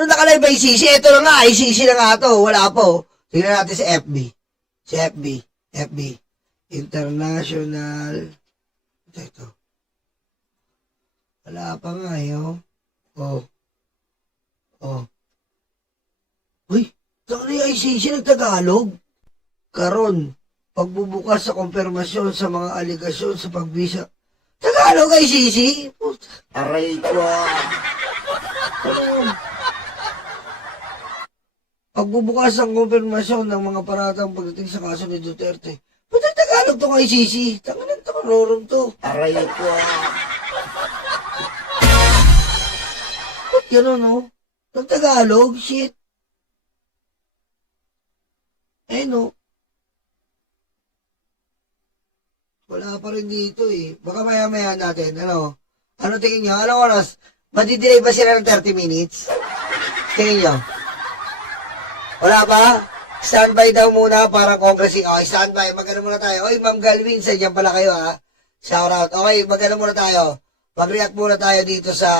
Ano nakalagay ba ICC? Ito na nga, ICC na nga to. Wala po. Tingnan natin si FB. Si FB. International. Ito. Wala pa nga yun. Uy, saan na yung ICC nagtagalog? Karon, pagbubukas sa konfirmasyon sa mga aligasyon sa pagbisa. Tagalog ICC? Aray ko. Pagbubukas ang konfirmasyon ng mga paratang pagdating sa kaso ni Duterte. Ba't nagtagalog to kay ICC? Tangan to, karorong to. Aray ko. Ba't gano'n, no? Nagtagalog? Shit. No. Wala pa rin dito eh. Baka maya-maya natin, ano? Ano tingin nyo? Anong oras? Madidelay ba sila ng 30 minutes? Tingin nyo? Wala ba? Standby daw muna para congressing. Okay, standby. Magano muna tayo. Oy, Ma'am Galvin, sadyan pala kayo ha. Shout out. Okay, magano muna tayo. Mag-react muna tayo dito sa...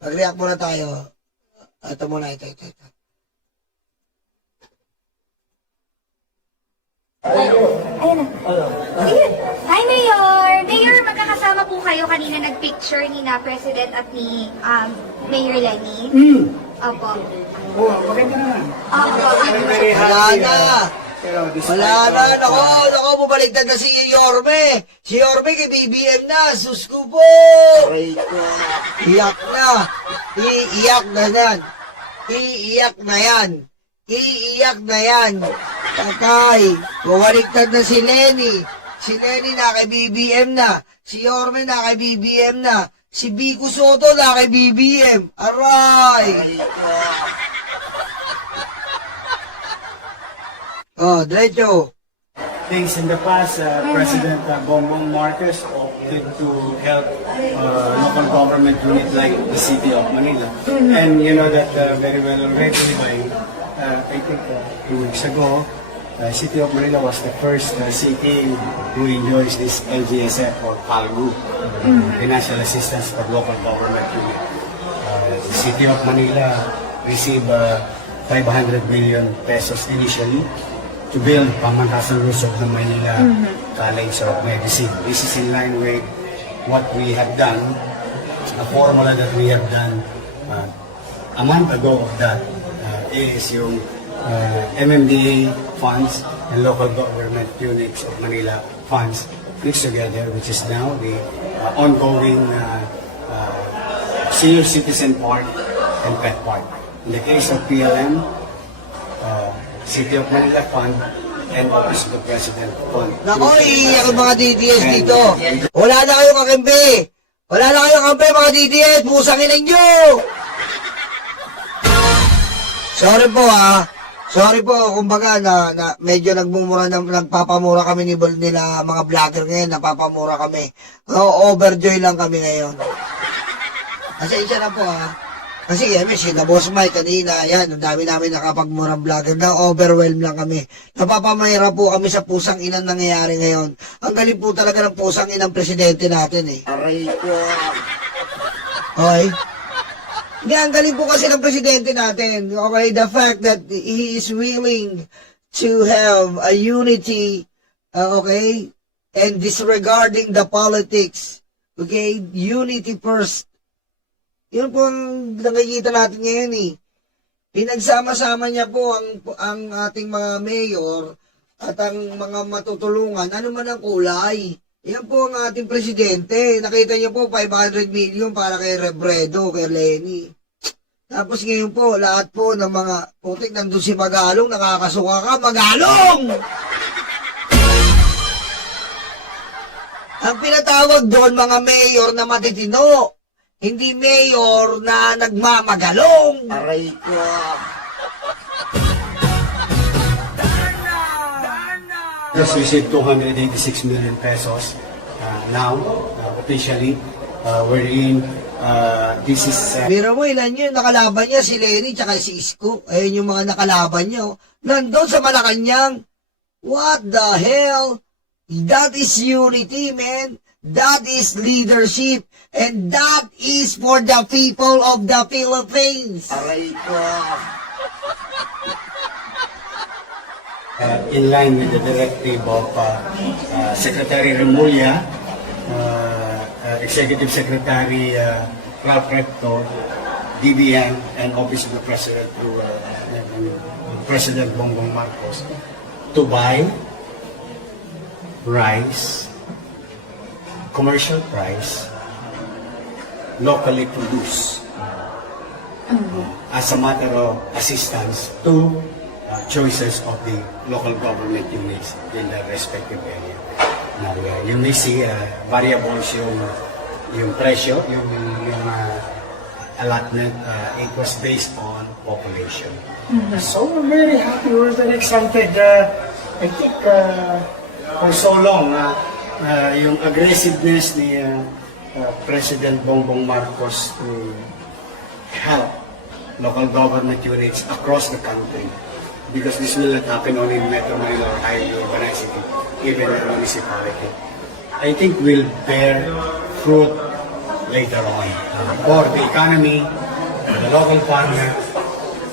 mag-react muna tayo. Ito muna, ito. Ayun na. Ayun. Hi, Mayor! Mayor, magkakasama po kayo kanina nag-picture ni na President at ni Mayor Lenny. Opo. Oo, maganda naman. Opo. Wala na. Wala na. Nako, bubaligtad na si Yorme. Si Yorme kay BBM na. Sus ko po. Aray ko. Iyak na. Iiyak na yan. Iiyak na yan. Iiyak na yan. Tatay, bubaligtad na si Lenny. Si Lenny na kay BBM na. Si Yorme na kay BBM na. Si Vico Soto na kay BBM. Aray! Oh, diretso. Things in the past, President Bongbong Marcos opted to help local government unit like the city of Manila. And you know that very well already by, I think 2 weeks ago, City of Manila was the first city who enjoys this LGSF or PALGU, Financial Assistance for Local Government Unit. The City of Manila received 500 billion pesos initially to build Pamantasan Luzon of the Manila College of Medicine. This is in line with what we have done, the formula that we have done a month ago of that is yung MMDA funds and local government units of Manila funds mixed together, which is now the ongoing senior citizen park and pet park. In the case of PLM, City of Manila Fund and Office of the President Fund. Nako, iiyak ang mga DDS dito. Wala na kayong kakimbi. Wala na kayong kakimbi, mga DDS. Pusangin ninyo. Sorry po ha. Sorry po, kumbaga na medyo nagpapamura kami nila mga vlogger ngayon, napapamura kami. Overjoy lang kami ngayon. Pasensya na po ha. Kasi si na Boss Mike kanina, yan, ang dami namin nakapagmurang vlogger na overwhelmed lang kami. Napapamayra po kami sa pusang inang nangyayari ngayon. Ang galing po talaga ng pusang inang presidente natin eh. Aray ko. Okay? Hindi, ang galing po kasi ng presidente natin. Okay, the fact that he is willing to have a unity, okay, and disregarding the politics, okay, unity first. Yun po ang nakikita natin ngayon eh. Pinagsama-sama niya po ang ating mga mayor at ang mga matutulungan, ano man ang kulay. Yan po ang ating presidente. Nakita niyo po, 500 million para kay Rebredo, kay Lenny. Tapos ngayon po, lahat po ng mga putik, nandun si Magalong, nakakasuka ka, Magalong! Ang pinatawag doon, mga mayor na matitino. Hindi mayor na nagmamagalong. Aray ko. Just received 286 million pesos now, officially. We're in, this is... Biro mo, ilan yun? Nakalaban niya si Lenny tsaka si Isko. Ayun yung mga nakalaban niya. Oh. Nandun sa Malacanang. What the hell? That is unity, man. That is leadership. And that is for the people of the Philippines. Aray ko. In line with the directive of Secretary Remulla, Executive Secretary Ralph Rector, DBM, and Office of the President through President Bongbong Marcos, to buy rice, commercial rice, locally produced, as a matter of assistance to choices of the local government units in the respective area. Now, you may see variables yung presyo, yung allotment, it was based on population. So we're very happy, we're very excited. I think for so long, yung aggressiveness ni President Bongbong Marcos to help local government units across the country, because this will not happen only in Metro Manila or highly urbanized city, even in municipality. I think will bear fruit later on for the economy, the local partner,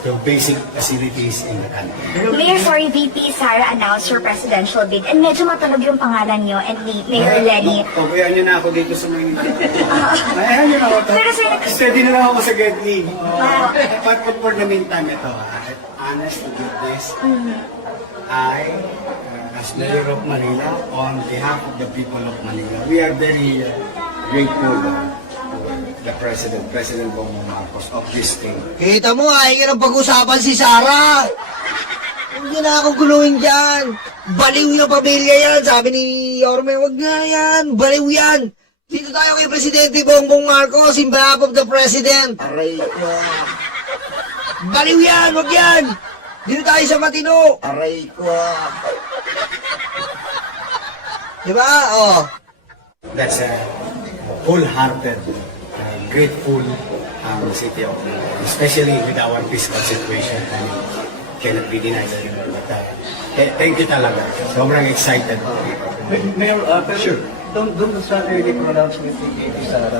to basic facilities in the country. Mayor, sorry, VP Sara announced your presidential bid and medyo matunog yung pangalan nyo and ni Mayor Lenny. Pabayaan nyo na ako dito sa Manila. Ayahan nyo na ako. Pero sir, Steady na lang ako sa Get Me. Wow. But for the meantime, ito, honest to goodness, I, as Mayor of Manila, on behalf of the people of Manila, we are very grateful to the President Bongbong Marcos of this thing. Kita mo, ayaw ng pag-usapan si Sara. Hindi na ako guluhin dyan. Baliw yung pamilya yan. Sabi ni Yorme, wag na yan. Baliw yan. Dito tayo kay Presidente Bongbong Marcos in behalf of the President. Aray ko. Baliw yan, wag yan. Dito tayo sa matino. Aray ko. Diba? Oh. That's a wholehearted, grateful city of Manila, especially with our fiscal situation. I mean, cannot be denied. But thank you talaga. Sobrang excited. Mayor, sure. Don't start really pronounce with the Sara.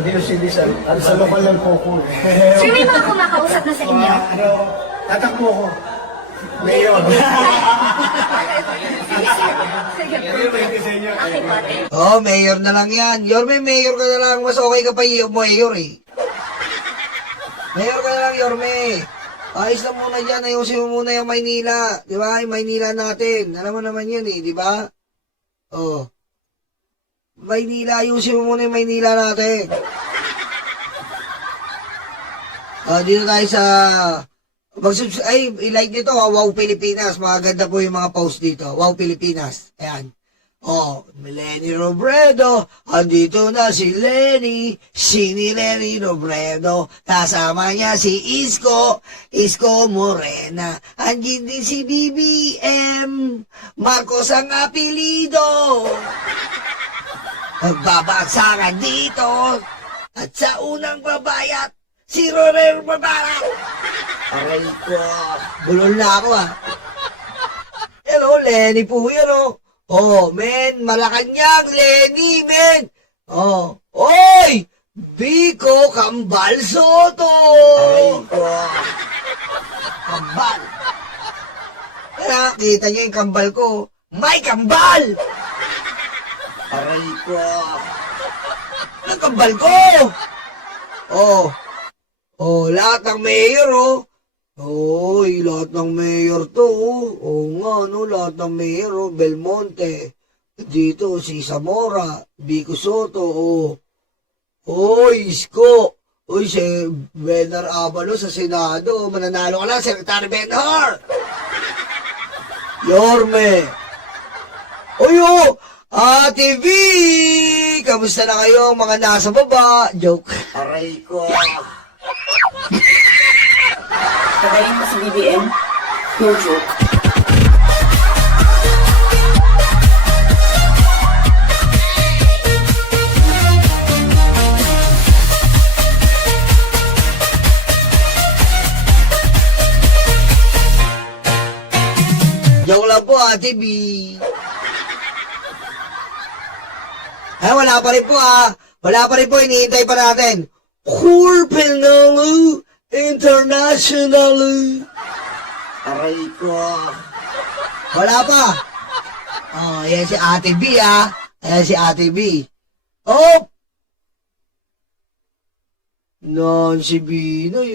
Do you see this? Sa lokal lang po ko. sir, may mga kumakausap na sa inyo. Tatakbo ko. Mayor. Okay po, ate. Oh, mayor na lang yan. Yorme, mayor ka na lang. Mas okay ka pa yung mayor eh. Mayor ka na lang, Yorme. Ayos lang muna dyan. Ayusin mo muna yung Maynila. Di ba? Yung Maynila natin. Alam mo naman yun eh. Di ba? Oh. Maynila. Ayusin mo muna yung Maynila natin. Dito tayo sa... Ay, i-like nito. Wow Pilipinas. Maganda po yung mga post dito. Wow Pilipinas. Ayan. Oh, Lenny Robredo, andito na si Lenny, Lenny Robredo, kasama niya si Isko Morena, andin din si BBM, Marcos ang apelido, magbabagsakan dito, at sa unang babayat, si Ronel Babarat. Aray ko. Bulol na ako Hello, Lenny po yan Oh, men, Malacanang, Lenny, men. Oh, oy! Biko Kambal Soto. Aray ko. Kambal. Kaya, kita niyo yung kambal ko. May kambal! Aray ko. Ang kambal ko! Oh, lahat ng mayor, Oy, lahat ng mayor to, Oo nga, lahat ng mayor, Belmonte. Dito, si Zamora, Vico Soto, Oy, Isko. Oy, si Benar Abalo sa Senado, mananalo ka lang, Secretary Benhar. Yorme. Oy, Ate V! Kamusta na kayo, mga nasa baba? Joke. Aray ko. Pagaling mo si BBM, no joke. Joke lang po, Ate B. Ay, wala pa rin po Wala pa rin po, hinihintay pa natin. Courtroom International. Aray ko. Wala pa. Oh, yan si Ate B, Ayan si Ate B. Oh! Nancy Binay,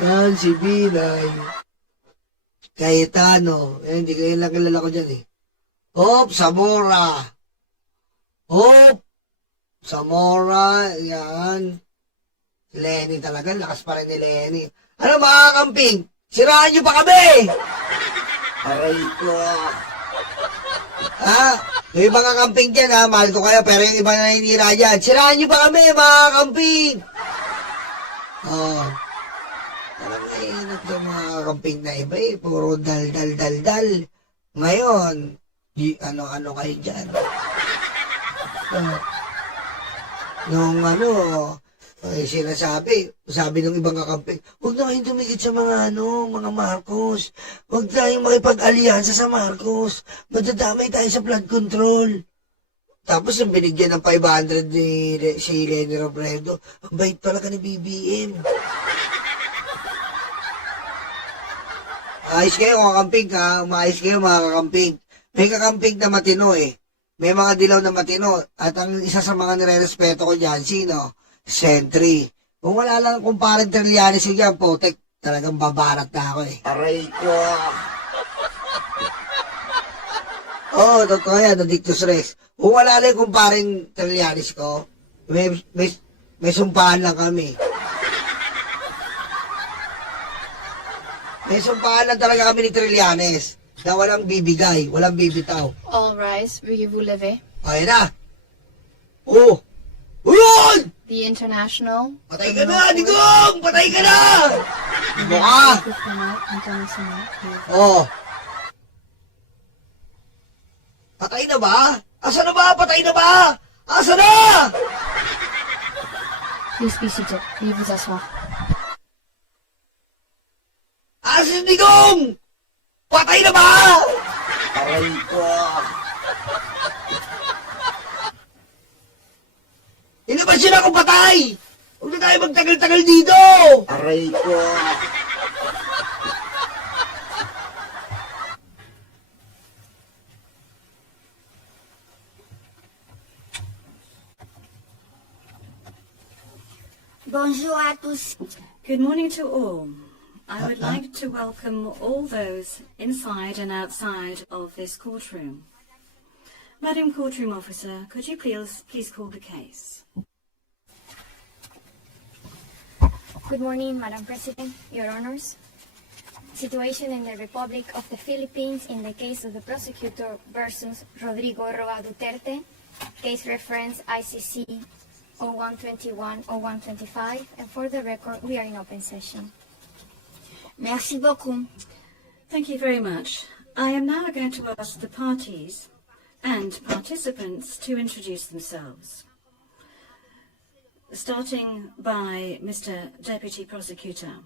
Nancy Binay. Cayetano. Hindi kayo lang kilala ko dyan, Zamora. Zamora. Yan. Lenny talaga. Lakas pa rin ni Lenny. Ano mga kamping? Siraan nyo pa kami! Aray ko. Yung iba nga kamping dyan, mahal ko kayo, pero yung iba na naninira dyan. Siraan nyo pa kami, mga kamping! Alam nga yun ito mga kamping na iba puro dal. Ngayon, ano kayo dyan? Sabi ng ibang kakamping, huwag na kayong tumigit sa mga Marcos. Huwag tayong makipag-alyansa sa Marcos. Madadamay tayo sa flood control. Tapos yung binigyan ng 500 si Lenny Robredo, ang bait talaga ni BBM. Ayos kayo mga kakamping umayos kayo mga kakamping. May kakamping na matino May mga dilaw na matino. At ang isa sa mga nire-respeto ko dyan, sino? Sentry. Kung wala lang kumparang Trillanes yung yan, potek, talagang babarat na ako Aray ko. Totoo yan, Dictus Rex. Kung wala lang kumparang Trillanes ko, may sumpahan lang kami. May sumpahan lang talaga kami ni Trillanes na walang bibigay, walang bibitaw. All rise, veuillez vous lever. Ayun na. Uyon! The International Patay ka na, Digong! Patay ka na! Mukha! Patay na ba? Asa na ba? Patay na ba? Asa na? Please be seated. Veuillez vous asseoir. Asa si Digong? Patay na ba? Aray ko. Ilabas yun akong patay! Huwag na tayo magtagal-tagal dito! Aray ko. Bonjour à tous. Good morning to all. I would like to welcome all those inside and outside of this courtroom. Madam Courtroom Officer, could you please call the case? Good morning, Madam President, Your Honors. Situation in the Republic of the Philippines in the case of the prosecutor versus Rodrigo Roa Duterte. Case reference ICC 0121-0125. And for the record, we are in open session. Merci beaucoup. Thank you very much. I am now going to ask the parties and participants to introduce themselves. Starting by Mr. Deputy Prosecutor.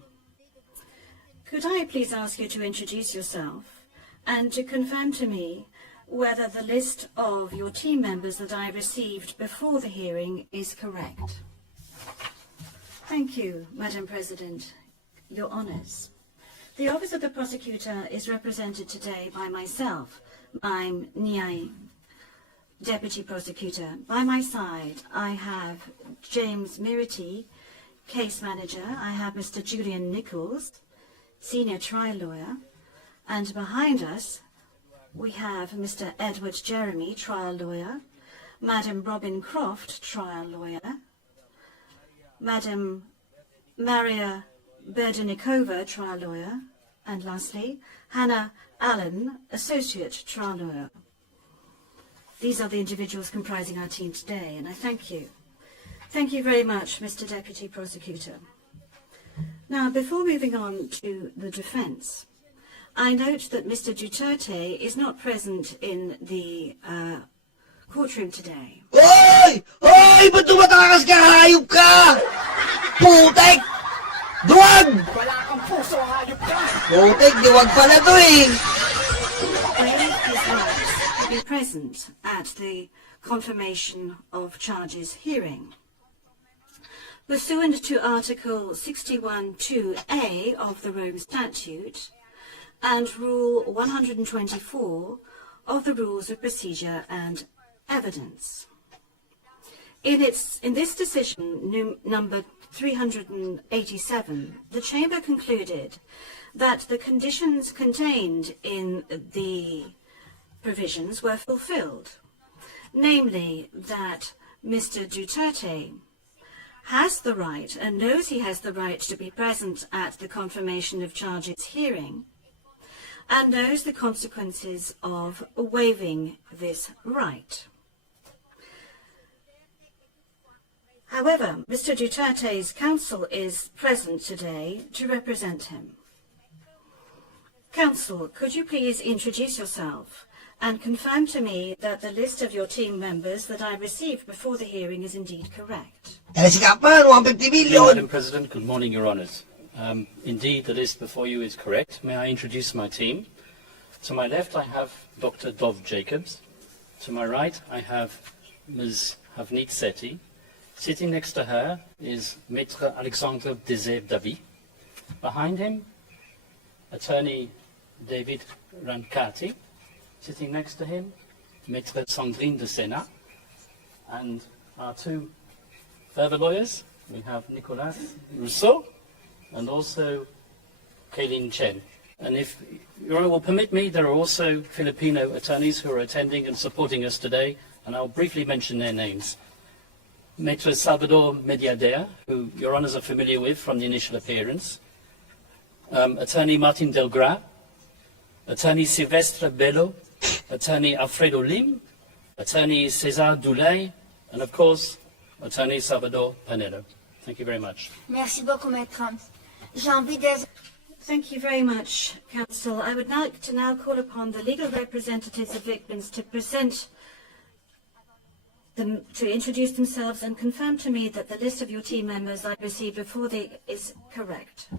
Could I please ask you to introduce yourself and to confirm to me whether the list of your team members that I received before the hearing is correct? Thank you, Madam President. Your Honours. The Office of the Prosecutor is represented today by myself. I'm Niai, Deputy Prosecutor. By my side, I have James Mirity, Case Manager. I have Mr. Julian Nichols, Senior Trial Lawyer. And behind us, we have Mr. Edward Jeremy, Trial Lawyer, Madam Robin Croft, Trial Lawyer, Madam Maria Berdenikova, Trial Lawyer, and lastly, Hannah Allen, Associate Trial Lawyer. These are the individuals comprising our team today, and I thank you. Thank you very much, Mr. Deputy Prosecutor. Now, before moving on to the defence, I note that Mr. Duterte is not present in the courtroom today. Hoy! Hoy! Ba't tumatakas ka? Hayop ka! Putek! Duwag! Wala kang puso, hayop ka! Putek, duwag pala to Pray his rights to be be present at the confirmation of charges hearing. Pursuant to Article 61(2)(a) of the Rome Statute and Rule 124 of the Rules of Procedure and Evidence. In this decision, number 387, the Chamber concluded that the conditions contained in the provisions were fulfilled, namely that Mr. Duterte has the right and knows he has the right to be present at the confirmation of charges hearing and knows the consequences of waiving this right. However, Mr. Duterte's counsel is present today to represent him. Counsel, could you please introduce yourself and confirm to me that the list of your team members that I received before the hearing is indeed correct? Madam President, good morning, Your Honours. Indeed, the list before you is correct. May I introduce my team? To my left, I have Dr. Dov Jacobs. To my right, I have Ms. Havnit Sethi. Sitting next to her is Maître Alexandre Désir-Davy. Behind him, Attorney David Rancati. Sitting next to him, Maître Sandrine de Sena. And our two further lawyers, we have Nicolas Rousseau and also Kaylin Chen. And if Your Honor will permit me, there are also Filipino attorneys who are attending and supporting us today, and I'll briefly mention their names. Maître Salvador Mediadea, who Your Honours are familiar with from the initial appearance. Attorney Martin Delgra, Attorney Silvestre Bello, Attorney Alfredo Lim, Attorney César Doulay, and of course, Attorney Salvador Panero. Thank you very much. Merci beaucoup, maître. J'ai envie de... Thank you very much, Counsel. I would like to now call upon the legal representatives of victims to present them, to introduce themselves and confirm to me that the list of your team members I received before is correct.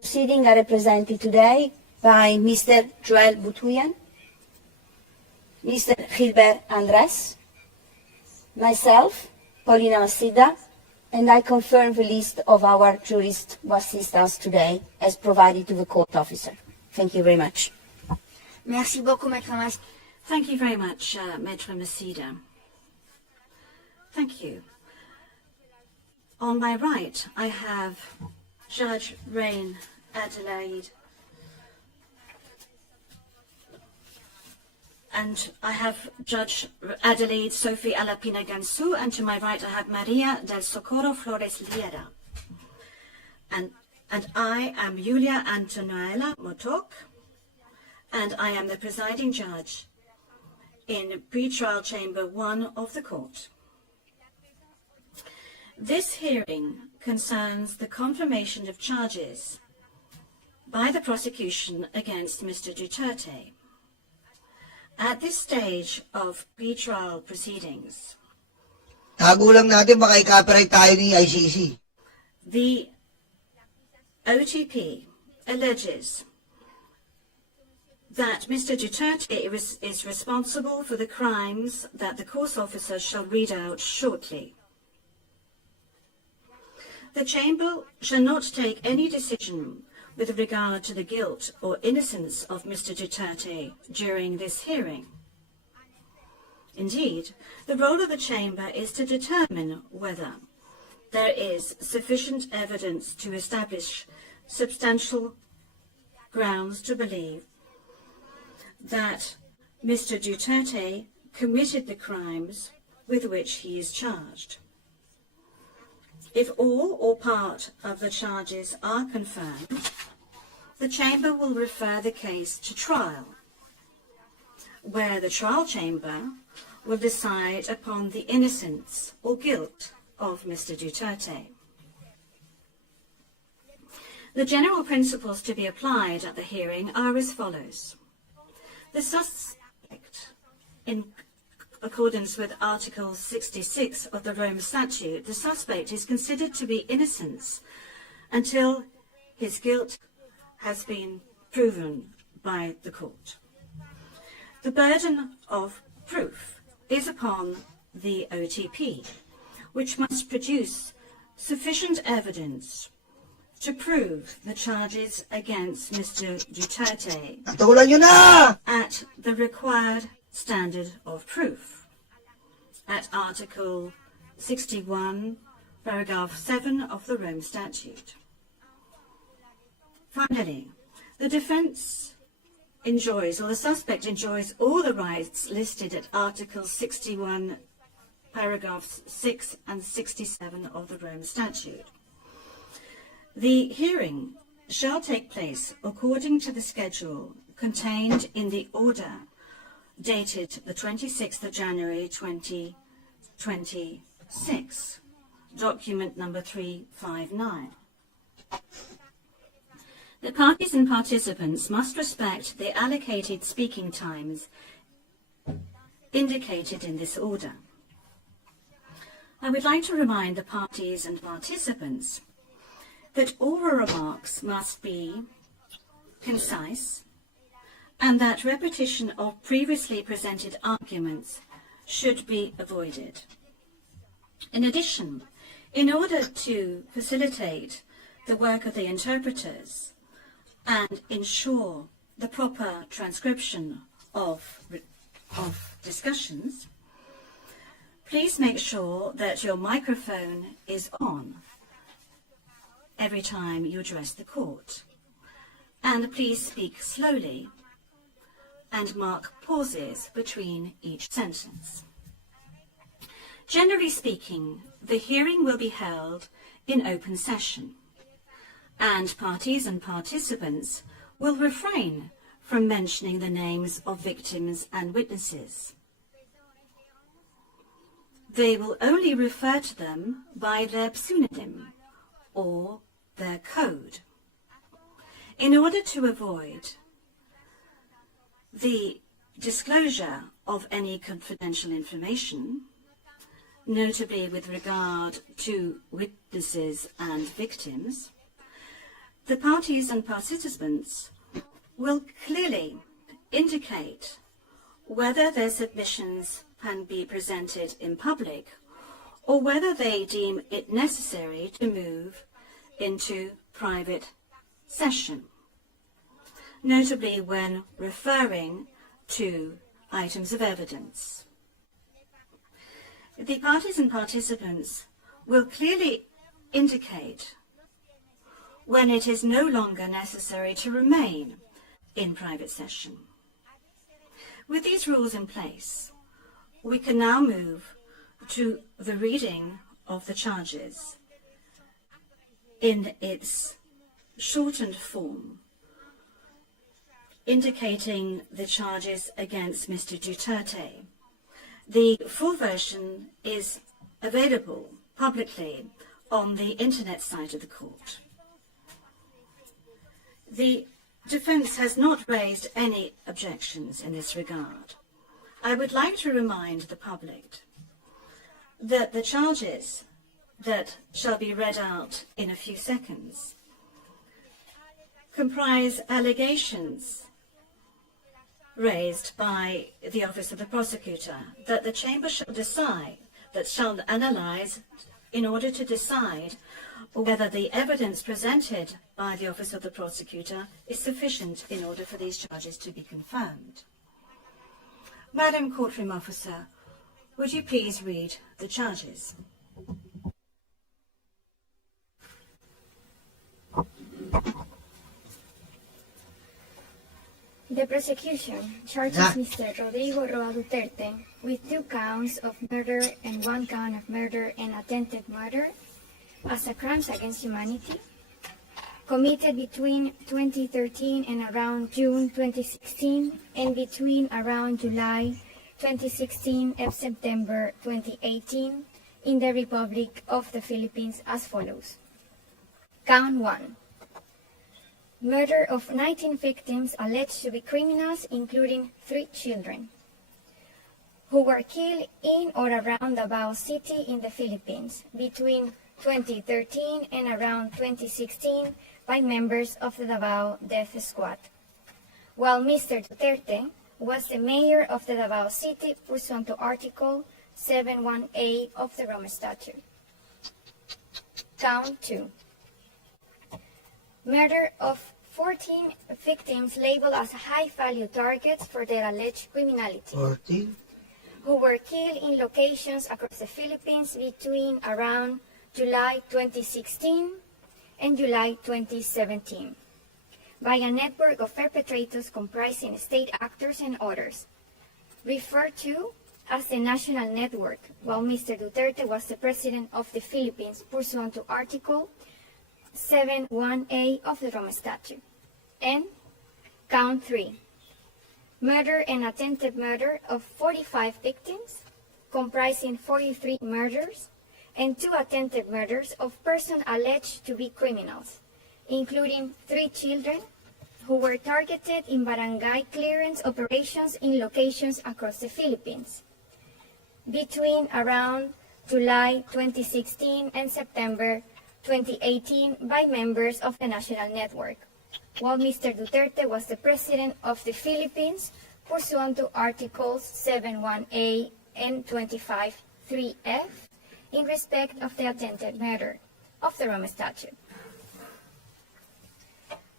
Proceedings are represented today by Mr. Joel Butuyan, Mr. Gilbert Andres, myself, Paulina Asida, and I confirm the list of our jurists who assist us today as provided to the court officer. Thank you very much. Merci beaucoup, maître. Thank you very much, Maître Masida. Thank you. On my right, I have Judge Rain Adelaide. And I have Judge Adelaide Sophie Alapina Gansu, and to my right I have Maria del Socorro Flores Liera. And I am Julia Antonuela Motok, and I am the presiding judge in Pre-Trial Chamber 1 of the court. This hearing concerns the confirmation of charges by the prosecution against Mr. Duterte. At this stage of pre-trial proceedings, Tago lang natin, baka i-copyright tayo ni ICC. the OTP alleges that Mr. Duterte is responsible for the crimes that the court officer shall read out shortly. The Chamber shall not take any decision with regard to the guilt or innocence of Mr. Duterte during this hearing. Indeed, the role of the Chamber is to determine whether there is sufficient evidence to establish substantial grounds to believe that Mr. Duterte committed the crimes with which he is charged. If all or part of the charges are confirmed, the Chamber will refer the case to trial, where the trial chamber will decide upon the innocence or guilt of Mr. Duterte. The general principles to be applied at the hearing are as follows. The suspect, in accordance with Article 66 of the Rome Statute, the suspect is considered to be innocent until his guilt has been proven by the court. The burden of proof is upon the OTP, which must produce sufficient evidence to prove the charges against Mr. Duterte Natulan nyo na! at the required standard of proof at Article 61, paragraph 7 of the Rome Statute. Finally, the defense enjoys, or the suspect enjoys, all the rights listed at Article 61, paragraphs 6 and 67 of the Rome Statute. The hearing shall take place according to the schedule contained in the order dated the 26th of January 2026, document number 359. The parties and participants must respect the allocated speaking times indicated in this order. I would like to remind the parties and participants that oral remarks must be concise and that repetition of previously presented arguments should be avoided. In addition, in order to facilitate the work of the interpreters and ensure the proper transcription of discussions, please make sure that your microphone is on every time you address the court. And please speak slowly and mark pauses between each sentence. Generally speaking, the hearing will be held in open session, and parties and participants will refrain from mentioning the names of victims and witnesses. They will only refer to them by their pseudonym or their code. In order to avoid the disclosure of any confidential information, notably with regard to witnesses and victims, the parties and participants will clearly indicate whether their submissions can be presented in public or whether they deem it necessary to move into private session, notably when referring to items of evidence. The parties and participants will clearly indicate when it is no longer necessary to remain in private session. With these rules in place, we can now move to the reading of the charges in its shortened form, indicating the charges against Mr. Duterte. The full version is available publicly on the internet site of the court. The defense has not raised any objections in this regard. I would like to remind the public that the charges that shall be read out in a few seconds comprise allegations raised by the Office of the Prosecutor that the Chamber shall decide, that shall analyze in order to decide whether the evidence presented by the Office of the Prosecutor is sufficient in order for these charges to be confirmed. Madam Courtroom Officer, would you please read the charges? The prosecution charges Mr. Rodrigo Roa Duterte with 2 counts of murder and 1 count of murder and attempted murder as a crimes against humanity committed between 2013 and around June 2016 and between around July 2016 and September 2018 in the Republic of the Philippines as follows. Count 1. Murder of 19 victims alleged to be criminals, including 3 children, who were killed in or around Davao City in the Philippines between 2013 and around 2016 by members of the Davao Death Squad, while Mr. Duterte was the mayor of the Davao City pursuant to Article 71A of the Rome Statute. Count 2. Murder of 14 victims labeled as high-value targets for their alleged criminality, 14? who were killed in locations across the Philippines between around July 2016 and July 2017 by a network of perpetrators comprising state actors and others, referred to as the National Network, while Mr. Duterte was the President of the Philippines pursuant to Article 71A of the Rome Statute. And count 3. Murder and attempted murder of 45 victims, comprising 43 murders and 2 attempted murders of persons alleged to be criminals, including 3 children who were targeted in barangay clearance operations in locations across the Philippines between around July 2016 and September 2018 by members of the National Network, while Mr. Duterte was the President of the Philippines pursuant to Articles 71A and 25(3)(f in respect of the attempted murder of the Rome Statute.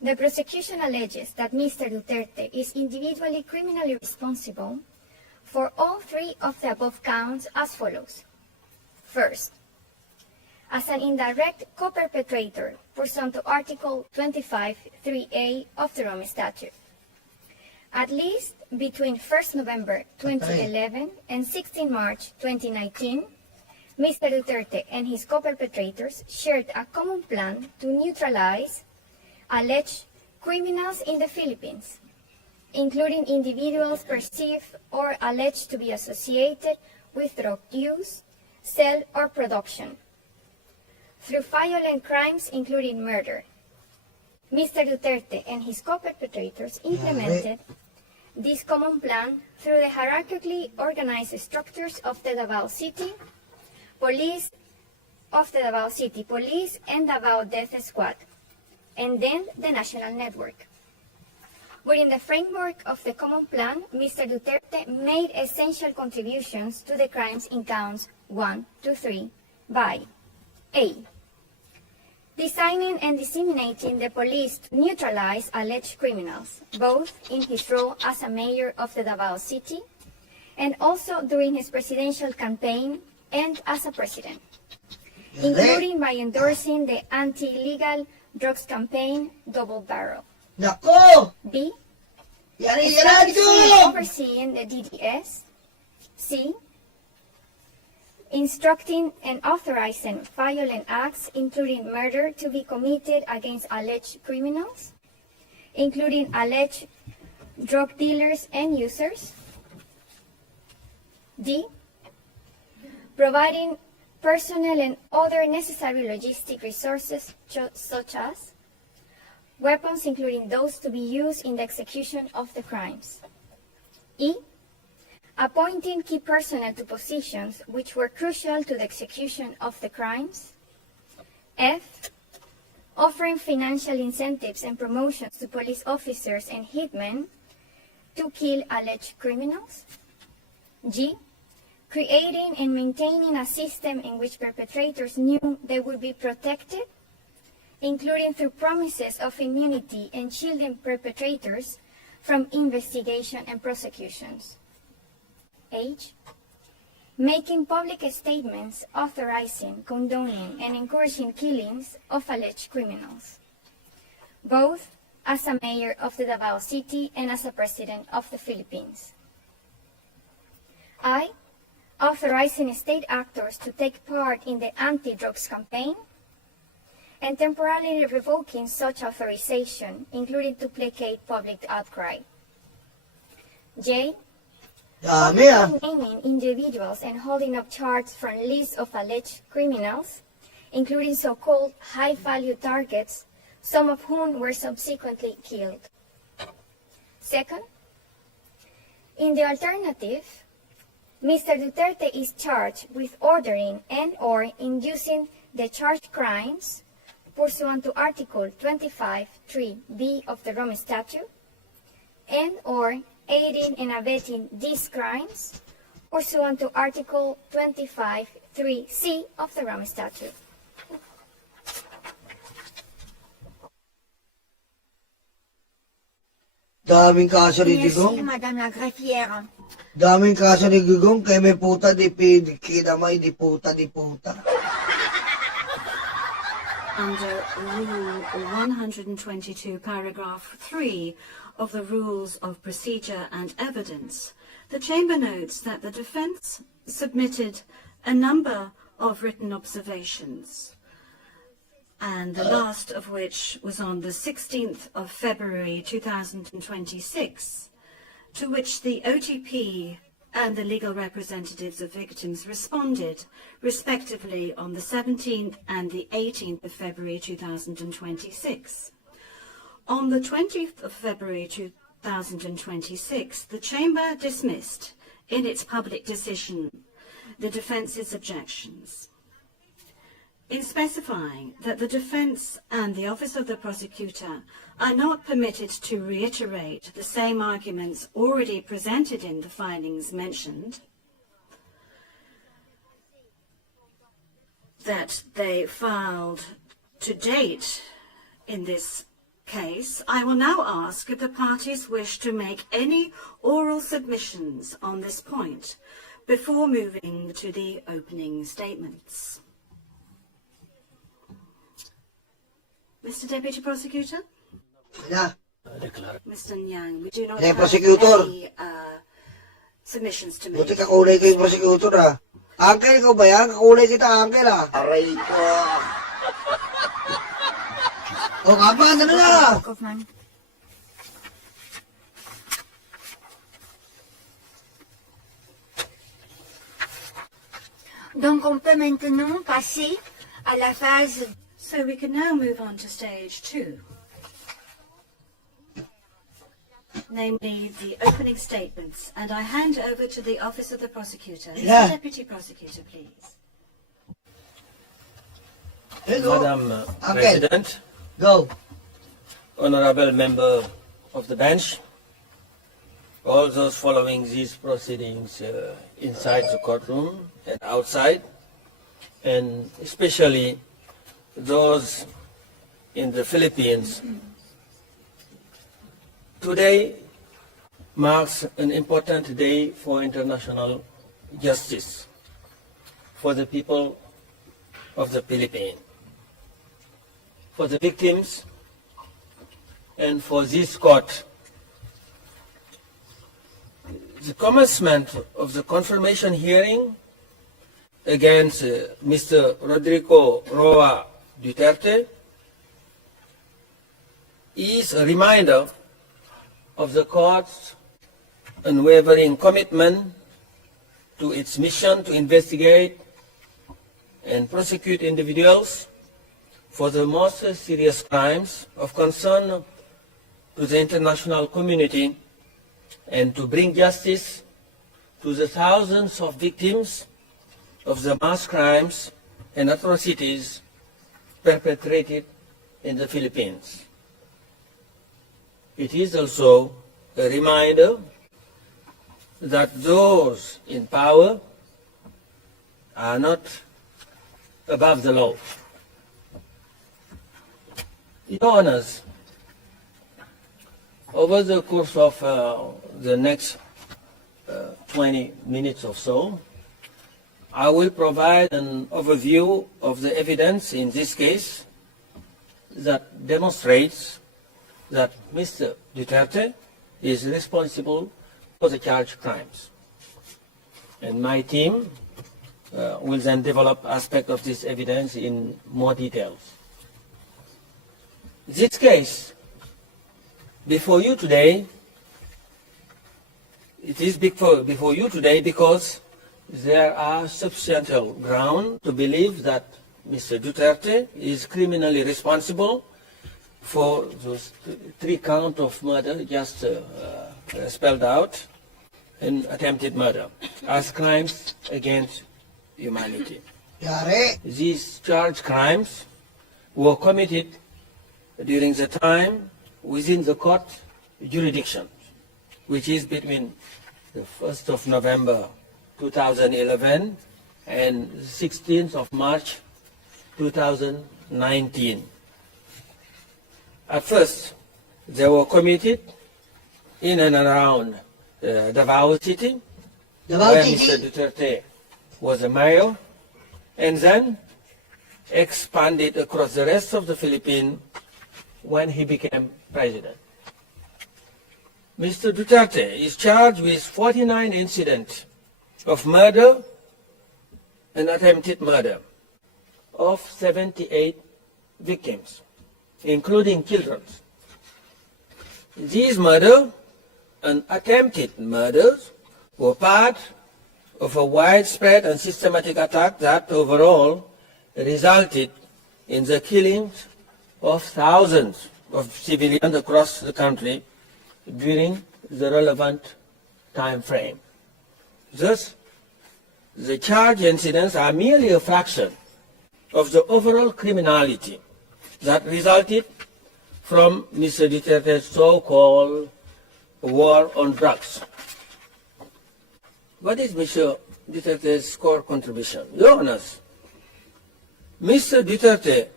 The prosecution alleges that Mr. Duterte is individually criminally responsible for all 3 of the above counts as follows. First, as an indirect co-perpetrator pursuant to Article 25(3)(a of the Rome Statute. At least between 1st November 2011 and 16 March 2019, Mr. Duterte and his co-perpetrators shared a common plan to neutralize alleged criminals in the Philippines, including individuals perceived or alleged to be associated with drug use, sale, or production, through violent crimes including murder. Mr. Duterte and his co-perpetrators implemented this common plan through the hierarchically organized structures of the Davao City Police and Davao Death Squad, and then the National Network. Within the framework of the common plan, Mr. Duterte made essential contributions to the crimes in counts 1 to 3 by A. Designing and disseminating the police to neutralize alleged criminals, both in his role as a mayor of the Davao City and also during his presidential campaign and as a president, including by endorsing the anti-illegal drugs campaign Double Barrel. Nako! B. Yan Establishing and ko! overseeing the DDS. C. Instructing and authorizing violent acts, including murder, to be committed against alleged criminals, including alleged drug dealers and users. D. Providing personnel and other necessary logistic resources such as weapons, including those to be used in the execution of the crimes. E. Appointing key personnel to positions which were crucial to the execution of the crimes. F. Offering financial incentives and promotions to police officers and hitmen to kill alleged criminals. G. Creating and maintaining a system in which perpetrators knew they would be protected, including through promises of immunity and shielding perpetrators from investigation and prosecutions. H. Making public statements authorizing, condoning, and encouraging killings of alleged criminals, both as a mayor of the Davao City and as a president of the Philippines. I. Authorizing state actors to take part in the anti-drugs campaign and temporarily revoking such authorization, including to placate public outcry. J. Dami ah. Naming individuals and holding up charts from lists of alleged criminals, including so-called high-value targets, some of whom were subsequently killed. Second, in the alternative, Mr. Duterte is charged with ordering and/or inducing the charged crimes pursuant to Article 25(3)(b of the Rome Statute and/or aiding and abetting these crimes pursuant to Article 25(3)(c) of the Rome Statute. Daming kaso ni Digong. Madame la greffière. Daming kaso ni Digong, kaya may puta di kinamay, di puta. Under Rule 122, paragraph 3 of the Rules of Procedure and Evidence, the Chamber notes that the defense submitted a number of written observations, and the last of which was on the 16th of February 2026, to which the OTP and the legal representatives of victims responded, respectively, on the 17th and the 18th of February 2026. On the 20th of February 2026, the Chamber dismissed, in its public decision, the defence's objections, in specifying that the defense and the Office of the Prosecutor are not permitted to reiterate the same arguments already presented in the findings mentioned, that they filed to date in this case, I will now ask if the parties wish to make any oral submissions on this point before moving to the opening statements. Mr. Deputy Prosecutor? Na, Mr. Nyang, we do not Hey, have Prosecutor. any submissions to make. buti kakulay ko yung prosecutor ah. Uncle, ikaw ba yan? Kakulay kita, uncle ah. Aray ko. O kapan, ano na? Kaufman. Donc on peut maintenant passer à la phase. So we can now move on to stage 2, namely the opening statements, and I hand over to the Office of the Prosecutor. Yeah. Mr. Deputy Prosecutor, please. Hello. Madam Uncle, President, go. honorable member of the bench, all those following these proceedings inside the courtroom and outside, and especially those in the Philippines. Today marks an important day for international justice for the people of the Philippines, for the victims, and for this court. The commencement of the confirmation hearing against Mr. Rodrigo Roa Duterte is a reminder of the court's unwavering commitment to its mission to investigate and prosecute individuals for the most serious crimes of concern to the international community and to bring justice to the thousands of victims of the mass crimes and atrocities perpetrated in the Philippines. It is also a reminder that those in power are not above the law. Your Honors, over the course of the next 20 minutes or so, I will provide an overview of the evidence in this case that demonstrates that Mr. Duterte is responsible for the charged crimes. And my team will then develop aspects of this evidence in more details. This case before you today, it is before you today because there are substantial ground to believe that Mr. Duterte is criminally responsible for those 3 counts of murder just spelled out and attempted murder as crimes against humanity. Yari. These charged crimes were committed during the time within the court jurisdiction. which is between the 1st of November 2011 and 16th of March 2019. At first, they were committed in and around Davao City, Davao where City? Mr. Duterte was a mayor, and then expanded across the rest of the Philippines when he became president. Mr. Duterte is charged with 49 incidents of murder and attempted murder of 78 victims, including children. These murders and attempted murders were part of a widespread and systematic attack that overall resulted in the killings of thousands of civilians across the country during the relevant time frame. Thus, the charged incidents are merely a fraction of the overall criminality that resulted from Mr. Duterte's so-called war on drugs. What is Mr. Duterte's core contribution? Your Honors, Mr. Duterte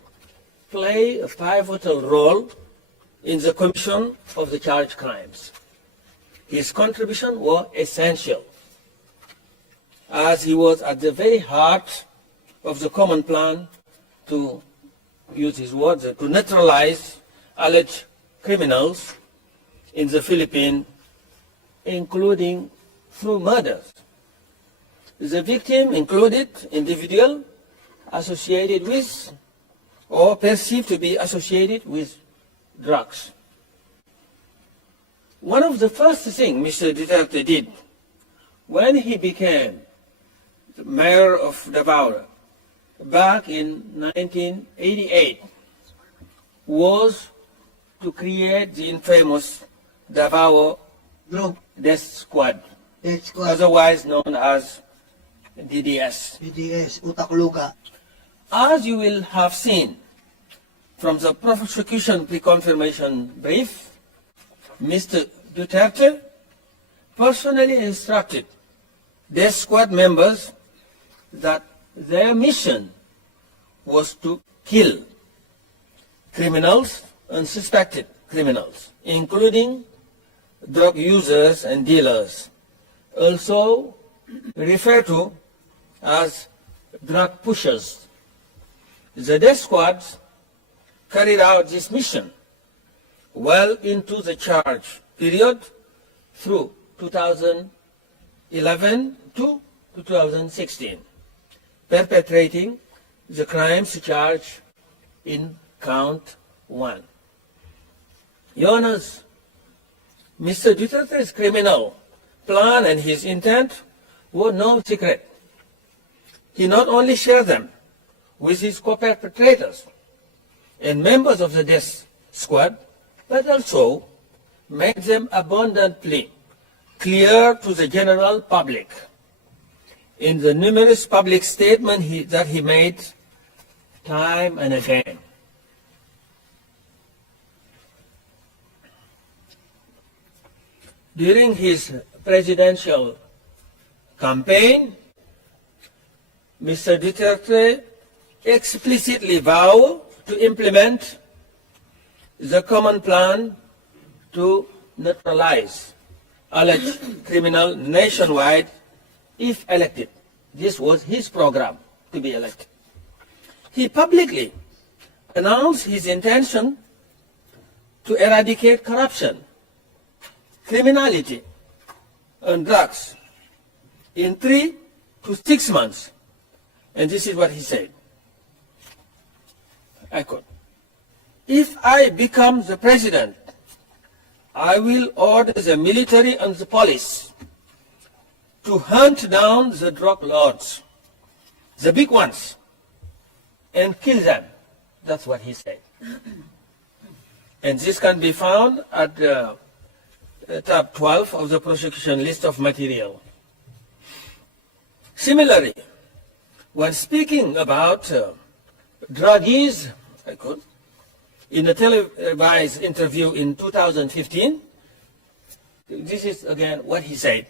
played a pivotal role in the commission of the charged crimes. His contribution was essential, as he was at the very heart of the common plan to use his words, to neutralize alleged criminals in the Philippines, including through murders. The victim included individuals associated with or perceived to be associated with drugs. One of the first things Mr. Duterte did when he became the mayor of Davao back in 1988 was to create the infamous Davao Group. Death Squad, Death Squad. otherwise known as DDS. BTS, Utak Luka. As you will have seen from the prosecution pre-confirmation brief, Mr. Duterte personally instructed Death Squad members that their mission was to kill criminals and suspected criminals, including drug users and dealers, also referred to as drug pushers. The death squads carried out this mission well into the charge period through 2011 to 2016, perpetrating the crimes charged in count 1. Your Honors, Mr. Duterte's criminal plan and his intent were no secret. He not only shared them with his co-perpetrators and members of the death squad, but also made them abundantly clear to the general public in the numerous public statements that he made time and again. During his presidential campaign, Mr. Duterte explicitly vowed to implement the common plan to neutralize alleged criminal nationwide if elected. This was his program to be elected. He publicly announced his intention to eradicate corruption, criminality, and drugs in 3 to 6 months. And this is what he said. I quote, "If I become the president, I will order the military and the police to hunt down the drug lords, the big ones, and kill them." That's what he said. And this can be found at tab 12 of the prosecution list of material. Similarly, when speaking about druggies, I quote, in a televised interview in 2015, this is again what he said.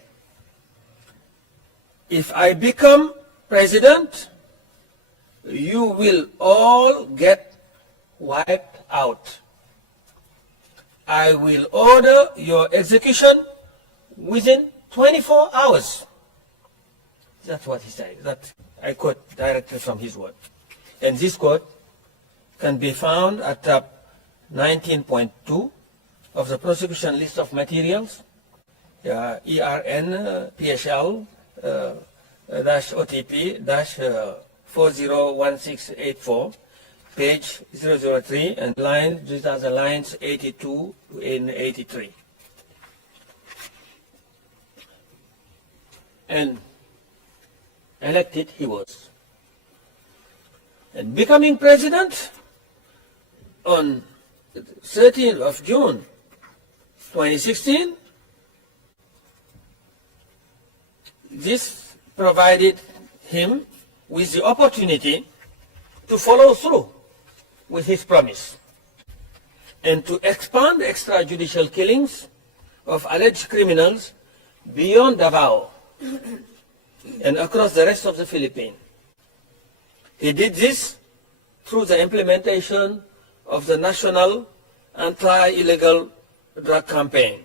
If I become president, you will all get wiped out. I will order your execution within 24 hours. That's what he said. That I quote directly from his word. And this quote can be found at tab 19.2 of the prosecution list of materials, ERN PSL OTP 401684, page 003, and these are the lines 82 to 83. And elected he was. And becoming president on 13th of June 2016, this provided him with the opportunity to follow through with his promise and to expand extrajudicial killings of alleged criminals beyond Davao and across the rest of the Philippines. He did this through the implementation of the National Anti-Illegal Drug Campaign,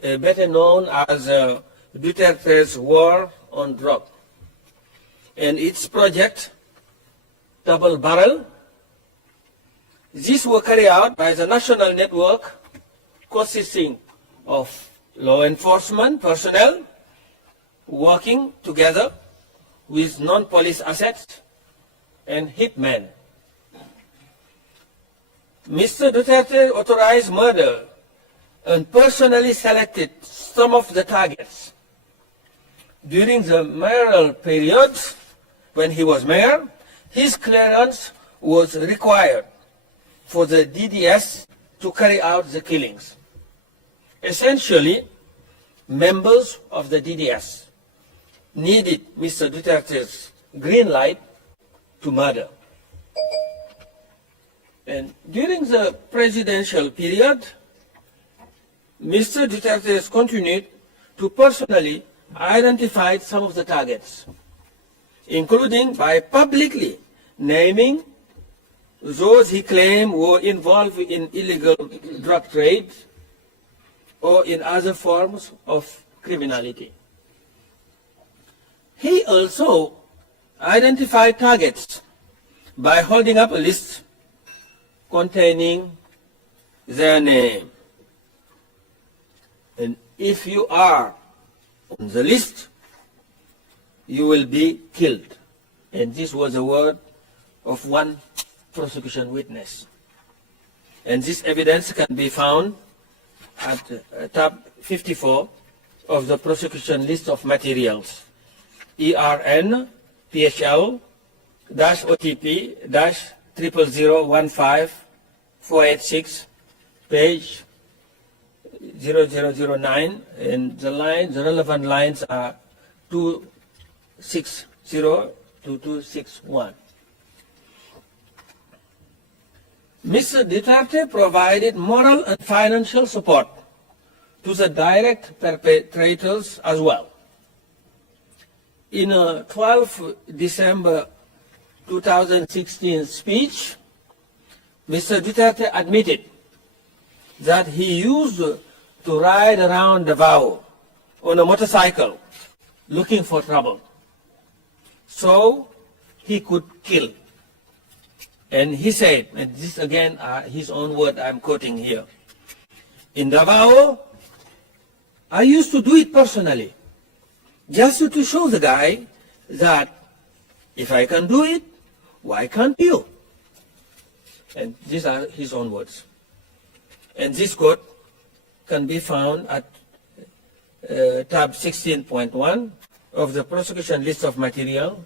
better known as Duterte's War on Drug, and its project, Double Barrel. These were carried out by the national network consisting of law enforcement personnel working together with non-police assets and hitmen. Mr. Duterte authorized murder and personally selected some of the targets. During the mayoral period, when he was mayor, his clearance was required for the DDS to carry out the killings. Essentially, members of the DDS needed Mr. Duterte's green light to murder. And during the presidential period, Mr. Duterte has continued to personally identify some of the targets, including by publicly naming those he claimed were involved in illegal drug trade or in other forms of criminality. He also identified targets by holding up a list containing their name. And if you are on the list, you will be killed. And this was the word of one prosecution witness. And this evidence can be found at tab 54 of the prosecution list of materials, ERN PHL OTP 00015-486, page 0009, and the relevant lines are 260 to 261. Mr. Duterte provided moral and financial support to the direct perpetrators as well. In a 12 December 2016 speech, Mr. Duterte admitted that he used to ride around Davao on a motorcycle looking for trouble, so he could kill. And he said, and this again his own word I'm quoting here, in Davao, I used to do it personally, just to show the guy that if I can do it, why can't you? And these are his own words. And this quote can be found at tab 16.1 of the prosecution list of material,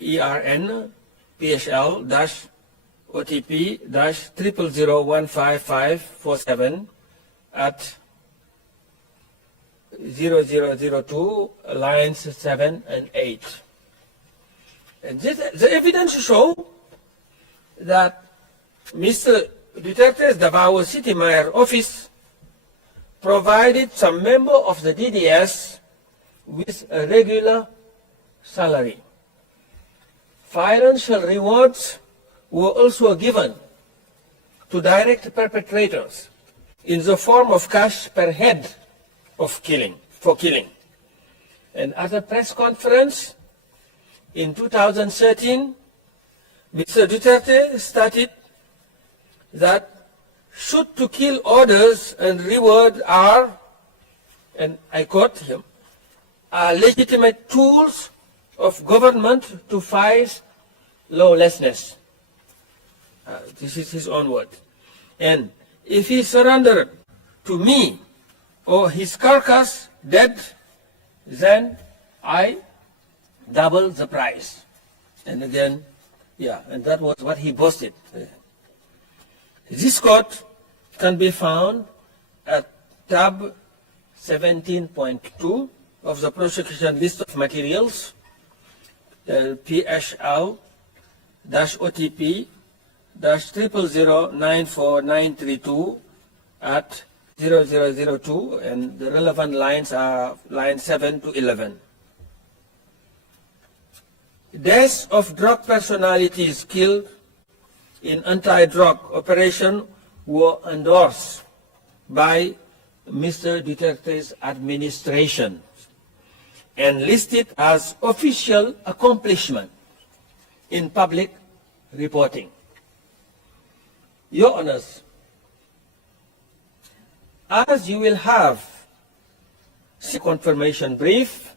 ERN PHL OTP 000155547 at 0002, lines 7 and 8. And the evidence show that Mr. Duterte's Davao City Mayor office provided some member of the DDS with a regular salary. Financial rewards were also given to direct perpetrators in the form of cash per head of killing. And at a press conference in 2013, Mr. Duterte stated that shoot to kill orders and reward are, and I quote him, are legitimate tools of government to fight lawlessness. This is his own word. And if he surrendered to me or his carcass dead, then I double the price. And again, yeah, and that was what he boasted. This quote can be found at tab 17.2 of the prosecution list of materials, PSL-OTP-000094932 at 0002, and the relevant lines are lines 7 to 11. Deaths of drug personalities killed in anti-drug operation were endorsed by Mr. Duterte's administration and listed as official accomplishment in public reporting. Your Honors, as you will have the confirmation brief,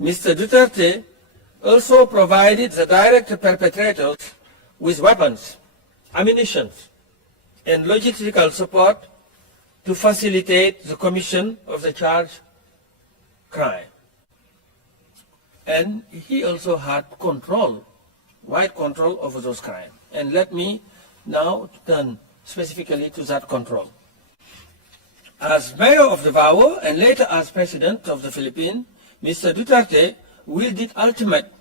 Mr. Duterte also provided the direct perpetrators with weapons, ammunition, and logistical support to facilitate the commission of the charged crime. And he also had control, wide control over those crimes. And let me now turn specifically to that control. As mayor of Davao and later as president of the Philippines, Mr. Duterte wielded ultimate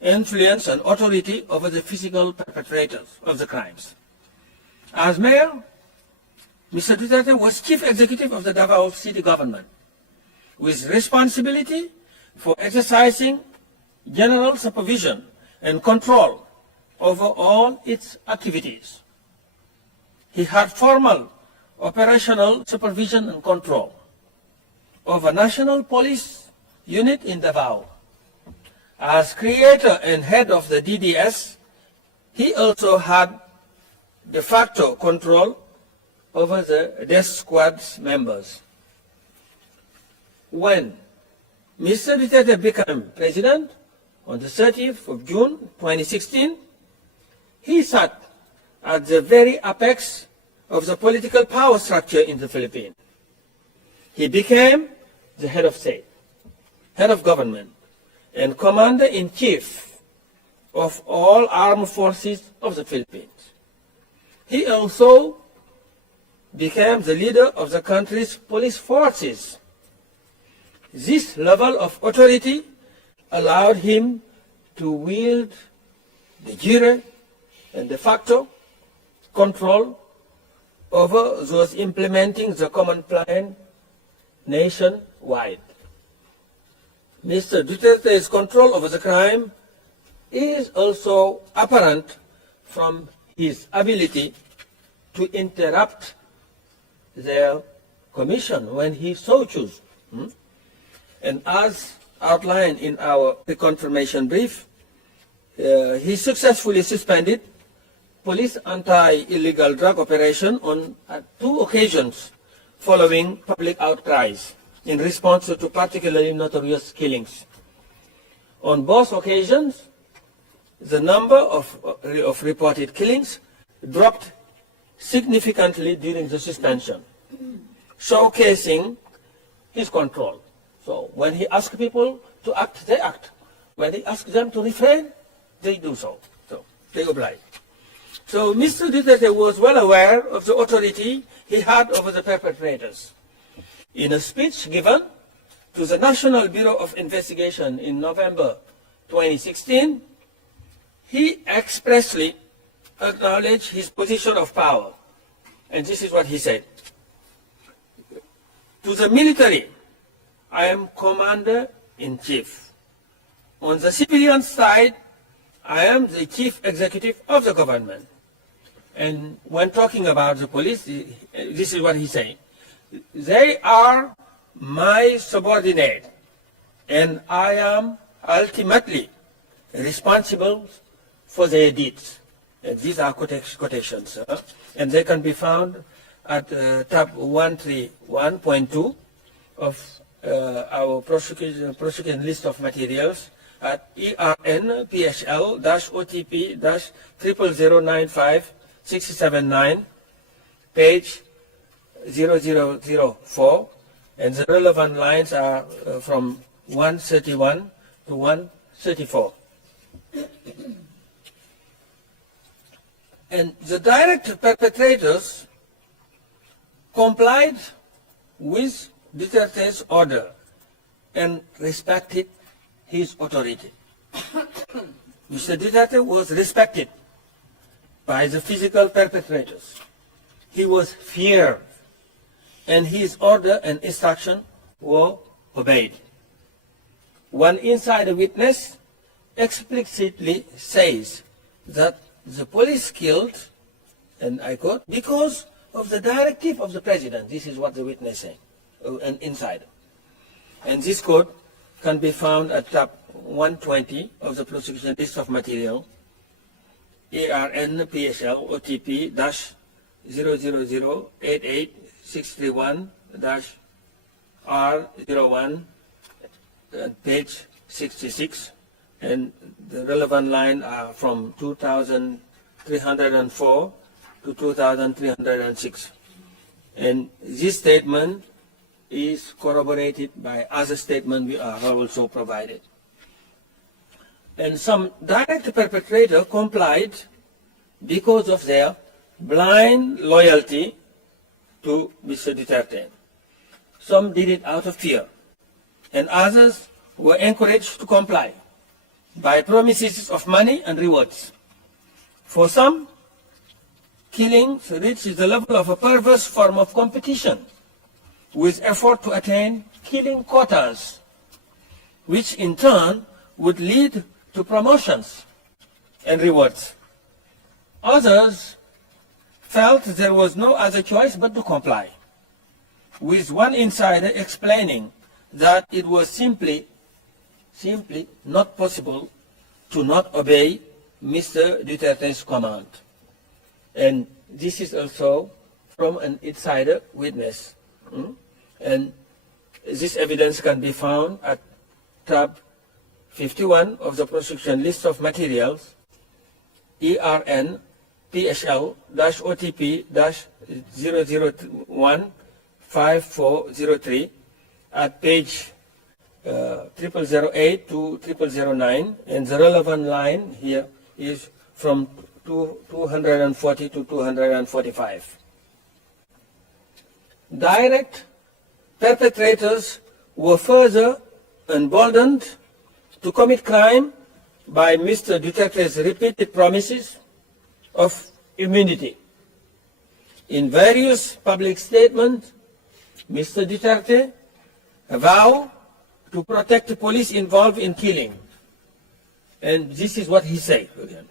influence and authority over the physical perpetrators of the crimes. As mayor, Mr. Duterte was chief executive of the Davao city government, with responsibility for exercising general supervision and control over all its activities. He had formal operational supervision and control over National Police Unit in Davao. As creator and head of the DDS, he also had de facto control over the death squad's members. When Mr. Duterte became president on the 30th of June 2016, he sat at the very apex of the political power structure in the Philippines. He became the head of state, head of government, and commander-in-chief of all armed forces of the Philippines. He also became the leader of the country's police forces. This level of authority allowed him to wield de jure and de facto control over those implementing the common plan nationwide. Mr. Duterte's control over the crime is also apparent from his ability to interrupt their commission when he so chooses. And as outlined in our reconfirmation brief, he successfully suspended police anti-illegal drug operation on 2 occasions following public outcries in response to particularly notorious killings. On both occasions, the number of reported killings dropped significantly during the suspension, showcasing his control. So when he asks people to act, they act. When he asks them to refrain, they do so. So they oblige. So Mr. Duterte was well aware of the authority he had over the perpetrators. In a speech given to the National Bureau of Investigation in November 2016, he expressly acknowledged his position of power. And this is what he said. To the military, I am Commander-in-Chief. On the civilian side, I am the Chief Executive of the government. And when talking about the police, this is what he's saying. They are my subordinate, and I am ultimately responsible for their deeds. And these are quotations, and they can be found at tab 131.2 of our prosecution list of materials at ERN-PSL-OTP-00095-679, page 0004, and the relevant lines are from 131 to 134. And the direct perpetrators complied with Duterte's order and respected his authority. Mr. Duterte was respected by the physical perpetrators. He was feared, and his order and instruction were obeyed. One insider witness explicitly says that the police killed, and I quote, because of the directive of the president. This is what the witness said, an insider. And this quote can be found at tab 120 of the prosecution list of material, ERN-PSL OTP-00088-631-R01, page 66, and the relevant line are from 2304 to 2306. And this statement is corroborated by other statements we are also provided. And some direct perpetrator complied because of their blind loyalty to Mr. Duterte. Some did it out of fear, and others were encouraged to comply by promises of money and rewards. For some, killings reached the level of a perverse form of competition, with effort to attain killing quotas, which in turn would lead to promotions and rewards. Others felt there was no other choice but to comply, with one insider explaining that it was simply not possible to not obey Mr. Duterte's command. And this is also from an insider witness. And this evidence can be found at tab 51 of the prosecution list of materials, ERN-PSL-OTP-001-5403 at page 0008 to 0009, and the relevant line here is from 240 to 245. Direct perpetrators were further emboldened to commit crime by Mr. Duterte's repeated promises of immunity. In various public statements, Mr. Duterte vowed to protect the police involved in killing. And this is what he said again.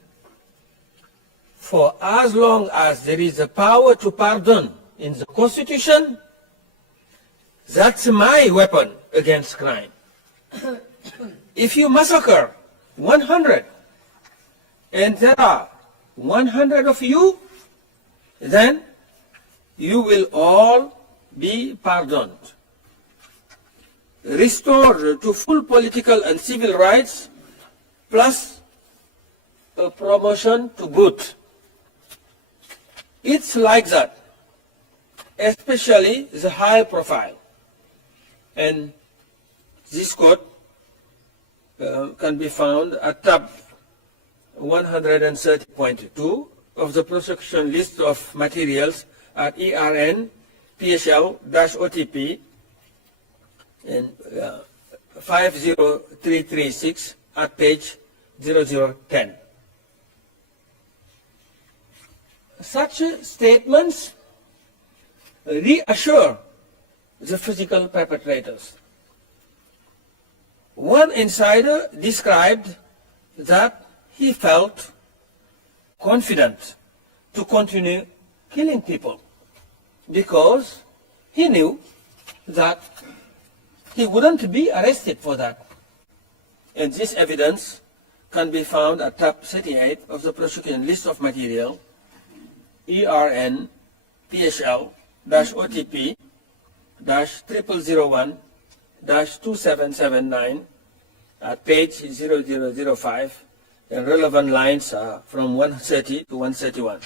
For as long as there is a power to pardon in the Constitution, that's my weapon against crime. If you massacre 100 and there are 100 of you, then you will all be pardoned. Restored to full political and civil rights, plus a promotion to boot. It's like that, especially the high profile. And this quote can be found at tab 130.2 of the prosecution list of materials at ERN-PSL-OTP and 50336 at page 0010. Such statements reassure the physical perpetrators. One insider described that he felt confident to continue killing people because he knew that he wouldn't be arrested for that. And this evidence can be found at tab 38 of the prosecution list of material, ERN PHL-OTP-0001-2779 at page 0005, and relevant lines are from 130 to 131.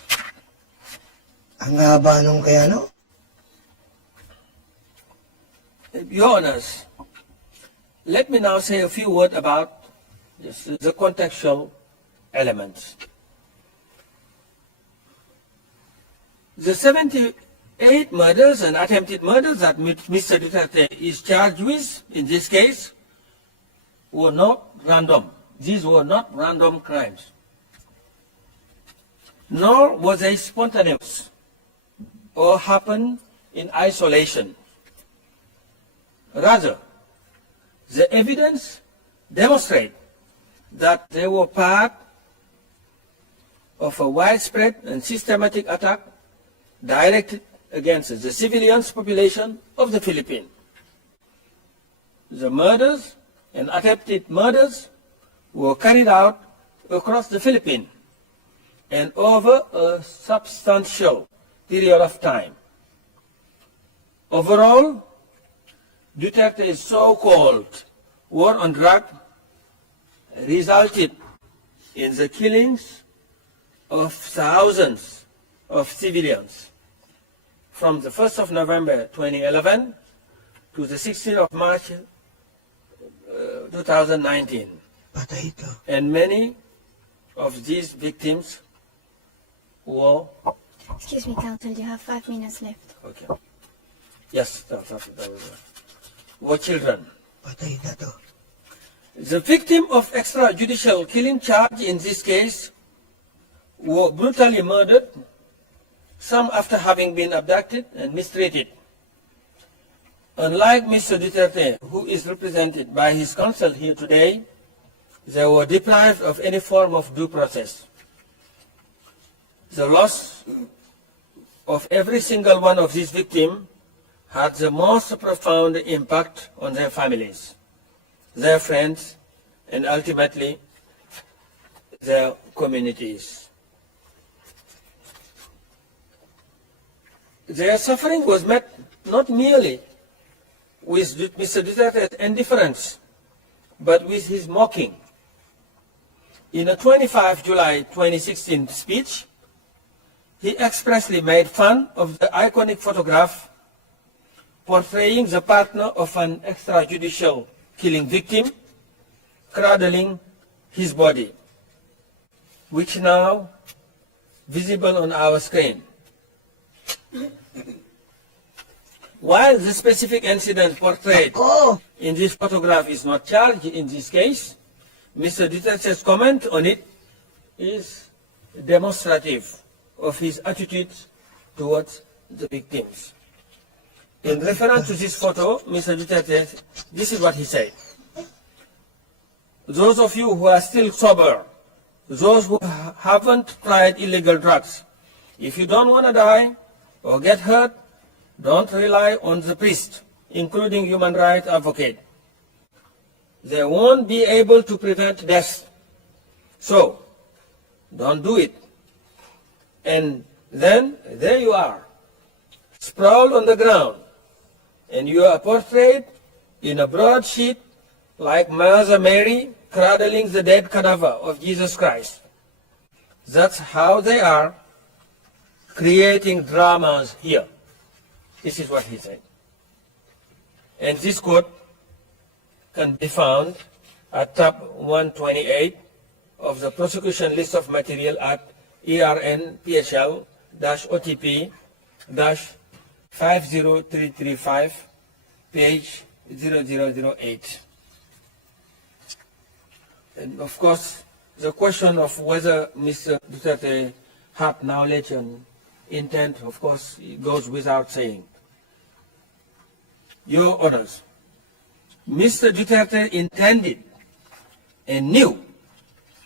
Ang haba nung kaya, no? Your Honors, let me now say a few words about the contextual elements. The 78 murders and attempted murders that Mr. Duterte is charged with in this case were not random. These were not random crimes. Nor was they spontaneous or happened in isolation. Rather, the evidence demonstrates that they were part of a widespread and systematic attack directed against the civilian population of the Philippines. The murders and attempted murders were carried out across the Philippines and over a substantial period of time. Overall, Duterte's so-called war on drugs resulted in the killings of thousands of civilians from the 1st of November 2011 to the 16th of March 2019. Patay ito. And many of these victims were... Excuse me, counsel, you have 5 minutes left. Okay. Yes, were children. Patay na to. The victim of extrajudicial killing charge in this case were brutally murdered, some after having been abducted and mistreated. Unlike Mr. Duterte, who is represented by his counsel here today, they were deprived of any form of due process. The loss of every single one of these victims had the most profound impact on their families, their friends, and ultimately their communities. Their suffering was met not merely with Mr. Duterte's indifference, but with his mocking. In a 25 July 2016 speech, he expressly made fun of the iconic photograph portraying the partner of an extrajudicial killing victim cradling his body, which now visible on our screen. While the specific incident portrayed in this photograph is not charged in this case, Mr. Duterte's comment on it is demonstrative of his attitude towards the victims. In reference to this photo, Mr. Duterte, this is what he said. Those of you who are still sober, those who haven't tried illegal drugs, if you don't want to die or get hurt, don't rely on the priest, including human rights advocate. They won't be able to prevent death. So, don't do it. And then, there you are, sprawled on the ground, and you are portrayed in a broadsheet like Mother Mary cradling the dead cadaver of Jesus Christ. That's how they are creating dramas here. This is what he said. And this quote can be found at tab 128 of the prosecution list of material at ERN PHL-OTP-50335, page 0008. And of course, the question of whether Mr. Duterte had knowledge and intent, of course, it goes without saying. Your Honors, Mr. Duterte intended and knew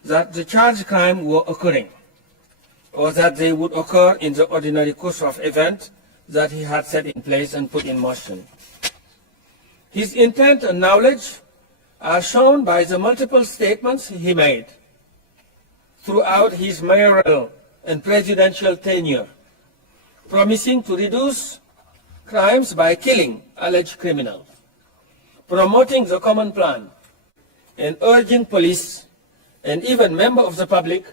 that the charged crime were occurring, or that they would occur in the ordinary course of events that he had set in place and put in motion. His intent and knowledge are shown by the multiple statements he made throughout his mayoral and presidential tenure, promising to reduce crimes by killing alleged criminals, promoting the common plan, and urging police and even members of the public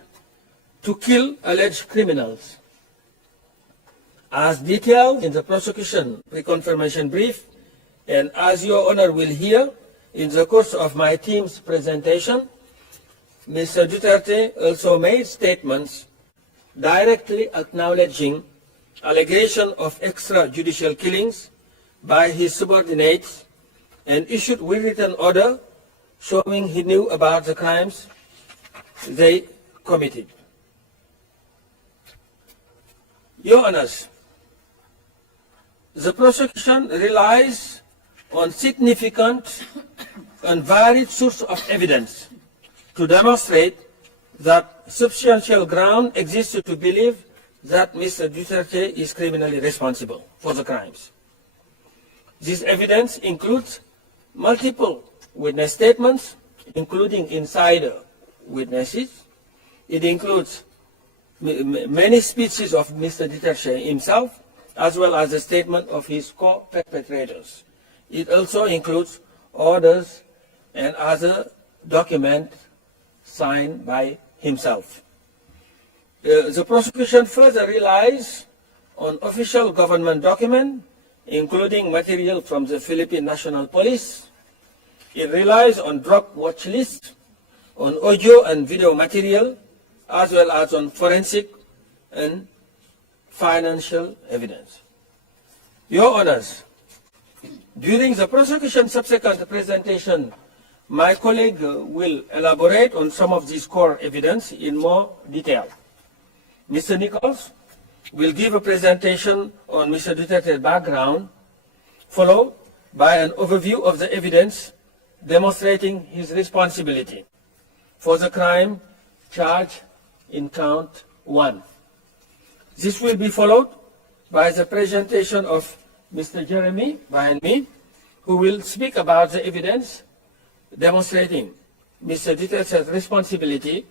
to kill alleged criminals. As detailed in the prosecution reconfirmation brief, and as Your Honor will hear in the course of my team's presentation, Mr. Duterte also made statements directly acknowledging allegation of extrajudicial killings by his subordinates and issued written order showing he knew about the crimes they committed. Your Honors, the prosecution relies on significant and varied sources of evidence to demonstrate that substantial ground exists to believe that Mr. Duterte is criminally responsible for the crimes. This evidence includes multiple witness statements, including insider witnesses. It includes many speeches of Mr. Duterte himself, as well as a statement of his co-perpetrators. It also includes orders and other documents signed by himself. The prosecution further relies on official government documents, including material from the Philippine National Police. It relies on drug watch lists, on audio and video material, as well as on forensic and financial evidence. Your Honors, during the prosecution's subsequent presentation, my colleague will elaborate on some of these core evidence in more detail. Mr. Nichols will give a presentation on Mr. Duterte's background, followed by an overview of the evidence demonstrating his responsibility for the crime charged in count 1. This will be followed by the presentation of Mr. Jeremy behind me, who will speak about the evidence demonstrating Mr. Duterte's responsibility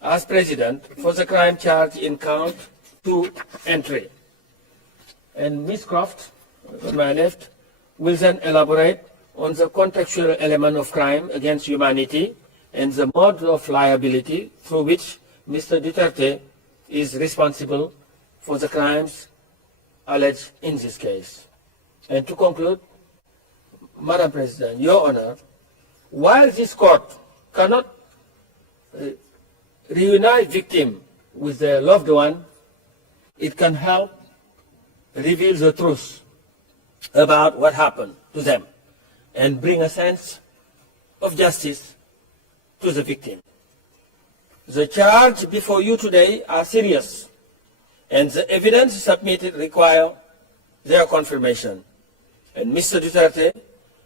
as President for the crime charged in count 2 and 3. And Ms. Croft, on my left, will then elaborate on the contextual element of crime against humanity and the mode of liability through which Mr. Duterte is responsible for the crimes alleged in this case. And to conclude, Madam President, Your Honor, while this court cannot reunite victim with their loved one, it can help reveal the truth about what happened to them and bring a sense of justice to the victim. The charge before you today are serious, and the evidence submitted require their confirmation. And Mr. Duterte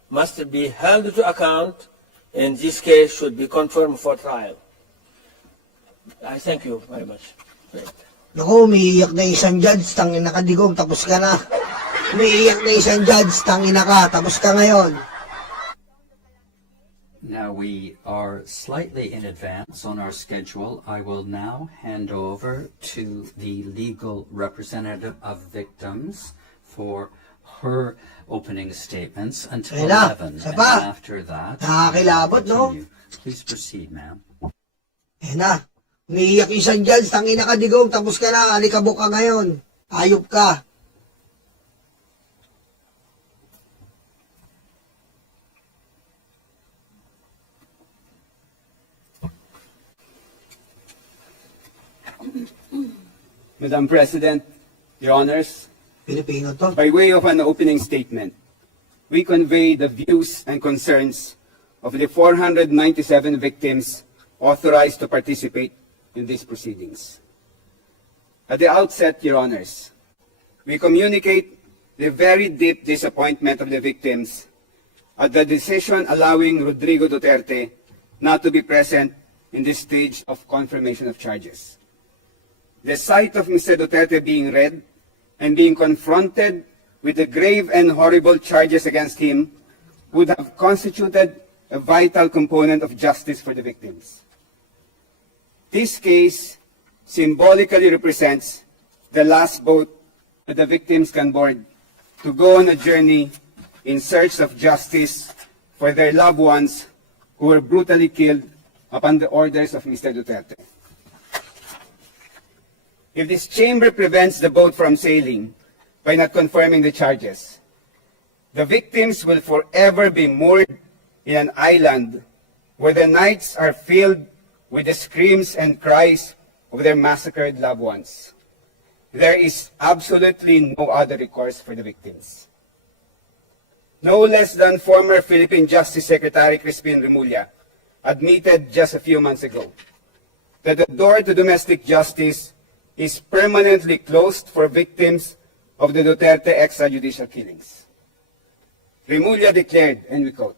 must be held to account, and this case should be confirmed for trial. I thank you very much. Naku, umiiyak na isang judge, tangin na kadigong, tapos ka na. Umiiyak na isang judge, tangin na ka, tapos ka ngayon. Now we are slightly in advance on our schedule. I will now hand over to the legal representative of victims for her opening statements until 11. And after that, continue. Please proceed, ma'am. Na, umiiyak isang judge, tangin na kadigong, tapos ka na, alikabok ka ngayon. Ayop ka. Madam President, Your Honors, Pilipino to. by way of an opening statement, we convey the views and concerns of the 497 victims authorized to participate in these proceedings. At the outset, Your Honors, we communicate the very deep disappointment of the victims at the decision allowing Rodrigo Duterte not to be present in this stage of confirmation of charges. The sight of Mr. Duterte being read and being confronted with the grave and horrible charges against him would have constituted a vital component of justice for the victims. This case symbolically represents the last boat that the victims can board to go on a journey in search of justice for their loved ones who were brutally killed upon the orders of Mr. Duterte. If this chamber prevents the boat from sailing by not confirming the charges, the victims will forever be moored in an island where the nights are filled with the screams and cries of their massacred loved ones. There is absolutely no other recourse for the victims. No less than former Philippine Justice Secretary Crispin Remulla admitted just a few months ago that the door to domestic justice is permanently closed for victims of the Duterte extrajudicial killings. Remulla declared, and we quote,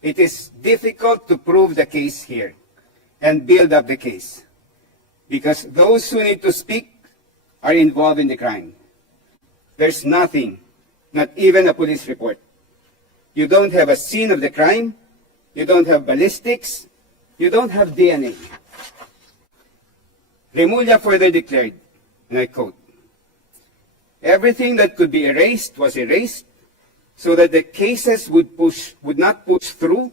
"It is difficult to prove the case here and build up the case because those who need to speak are involved in the crime. There's nothing, not even a police report. You don't have a scene of the crime, you don't have ballistics, you don't have DNA." Remulla further declared, and I quote, "Everything that could be erased was erased so that the cases would not push through.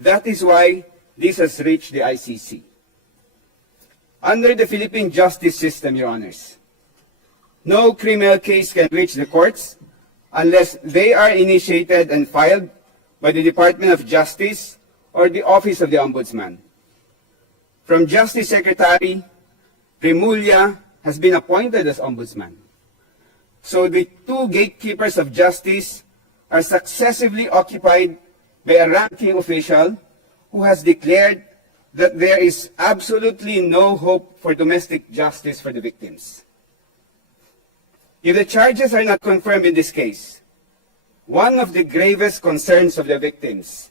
That is why this has reached the ICC." Under the Philippine justice system, Your Honors, no criminal case can reach the courts unless they are initiated and filed by the Department of Justice or the Office of the Ombudsman. From Justice Secretary, Remulla has been appointed as Ombudsman. So the two gatekeepers of justice are successively occupied by a ranking official who has declared that there is absolutely no hope for domestic justice for the victims. If the charges are not confirmed in this case, one of the gravest concerns of the victims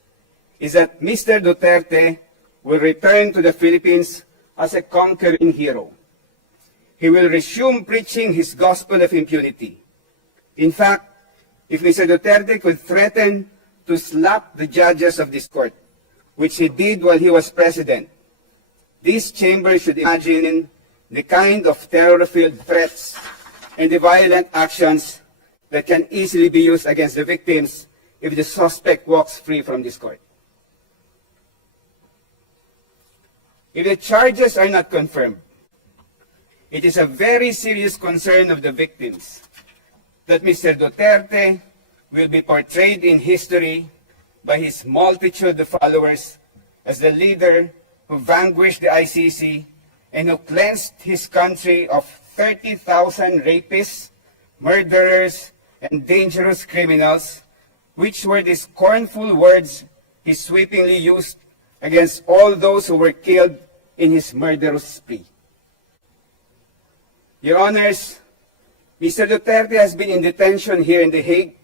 is that Mr. Duterte will return to the Philippines as a conquering hero. He will resume preaching his gospel of impunity. In fact, if Mr. Duterte could threaten to slap the judges of this court, which he did while he was president, this chamber should imagine the kind of terror-filled threats and the violent actions that can easily be used against the victims if the suspect walks free from this court. If the charges are not confirmed, it is a very serious concern of the victims that Mr. Duterte will be portrayed in history by his multitude of followers as the leader who vanquished the ICC and who cleansed his country of 30,000 rapists, murderers, and dangerous criminals, which were the scornful words he sweepingly used against all those who were killed in his murderous spree. Your Honors, Mr. Duterte has been in detention here in The Hague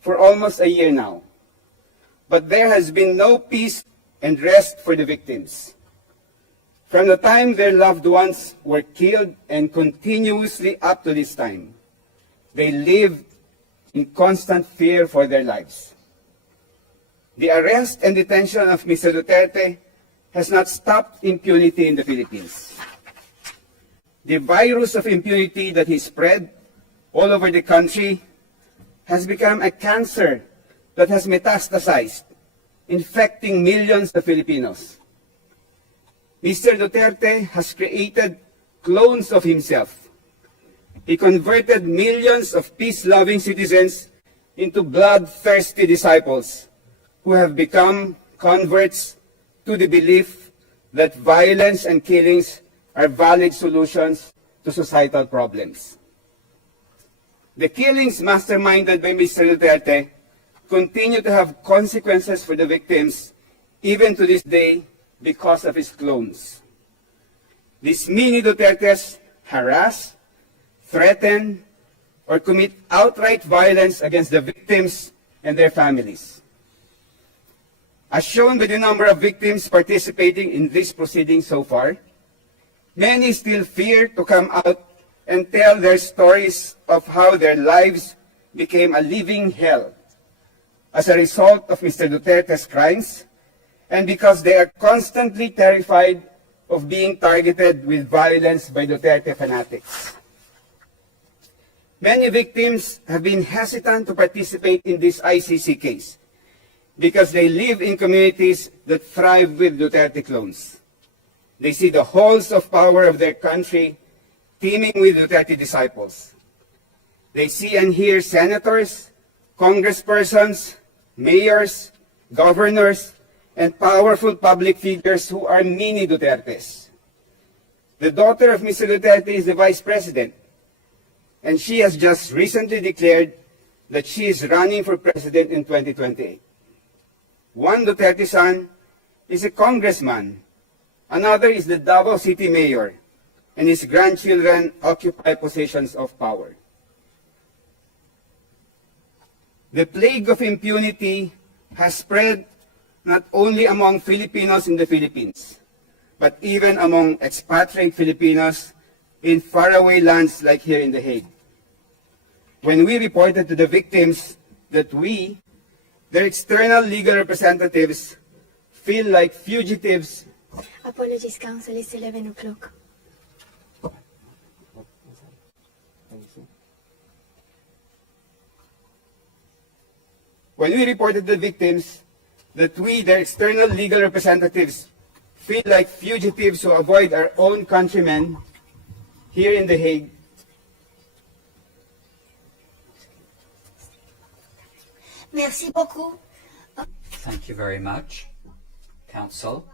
for almost a year now, but there has been no peace and rest for the victims. From the time their loved ones were killed and continuously up to this time, they lived in constant fear for their lives. The arrest and detention of Mr. Duterte has not stopped impunity in the Philippines. The virus of impunity that he spread all over the country has become a cancer that has metastasized, infecting millions of Filipinos. Mr. Duterte has created clones of himself. He converted millions of peace-loving citizens into bloodthirsty disciples who have become converts to the belief that violence and killings are valid solutions to societal problems. The killings masterminded by Mr. Duterte continue to have consequences for the victims even to this day because of his clones. These mini Dutertes harass, threaten, or commit outright violence against the victims and their families. As shown by the number of victims participating in this proceeding so far, many still fear to come out and tell their stories of how their lives became a living hell as a result of Mr. Duterte's crimes, and because they are constantly terrified of being targeted with violence by Duterte fanatics. Many victims have been hesitant to participate in this ICC case because they live in communities that thrive with Duterte clones. They see the halls of power of their country teeming with Duterte disciples. They see and hear senators, congresspersons, mayors, governors, and powerful public figures who are mini Dutertes. The daughter of Mr. Duterte is the vice president, and she has just recently declared that she is running for president in 2028. One Duterte son is a congressman, another is the Davao City mayor, and his grandchildren occupy positions of power. The plague of impunity has spread not only among Filipinos in the Philippines, but even among expatriate Filipinos in faraway lands like here in The Hague. When we reported to the victims that we, their external legal representatives, feel like fugitives. Apologies, counsel, it's 11 o'clock. When we reported to the victims that we, their external legal representatives, feel like fugitives who avoid our own countrymen here in The Hague, Merci beaucoup. Thank you very much, Council.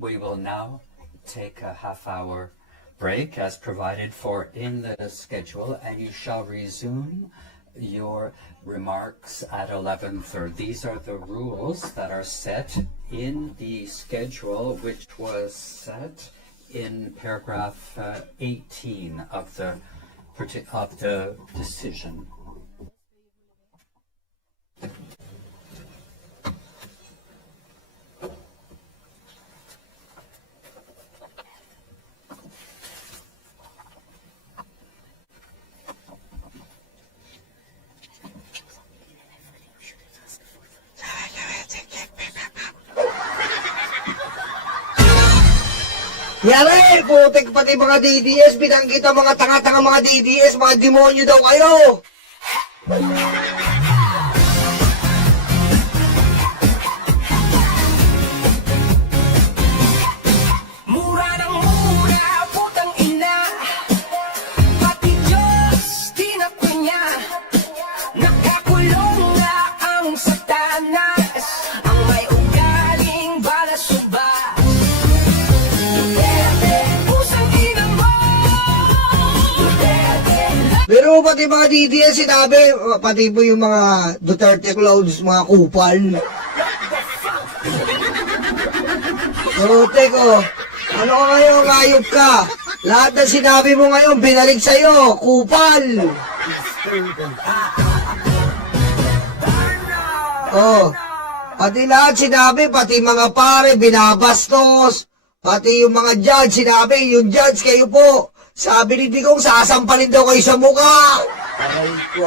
We will now take a half-hour break as provided for in the schedule, and you shall resume your remarks at 11:30. These are the rules that are set in the schedule, which was set in paragraph 18 of the decision. Yari, putik pati mga DDS, binanggit ang mga tanga-tanga mga DDS, mga demonyo daw kayo. Mura ng mura, putang ina, pati Diyos tinapon niya. Nakakulong na ang satanas, ang may ugaling balasuba. Pero pati mga DDS sinabi, pati po yung mga Duterte clowns, mga kupal. Putik oh, ano ka ngayon, ayop ka? Lahat na sinabi mo ngayon, binalik sa'yo, kupal. Oh, pati lahat sinabi, pati mga pare, binabastos. Pati yung mga judge, sinabi, yung judge kayo po. Sabi ni Digong, sasampalin daw kayo sa mukha. Aray ko.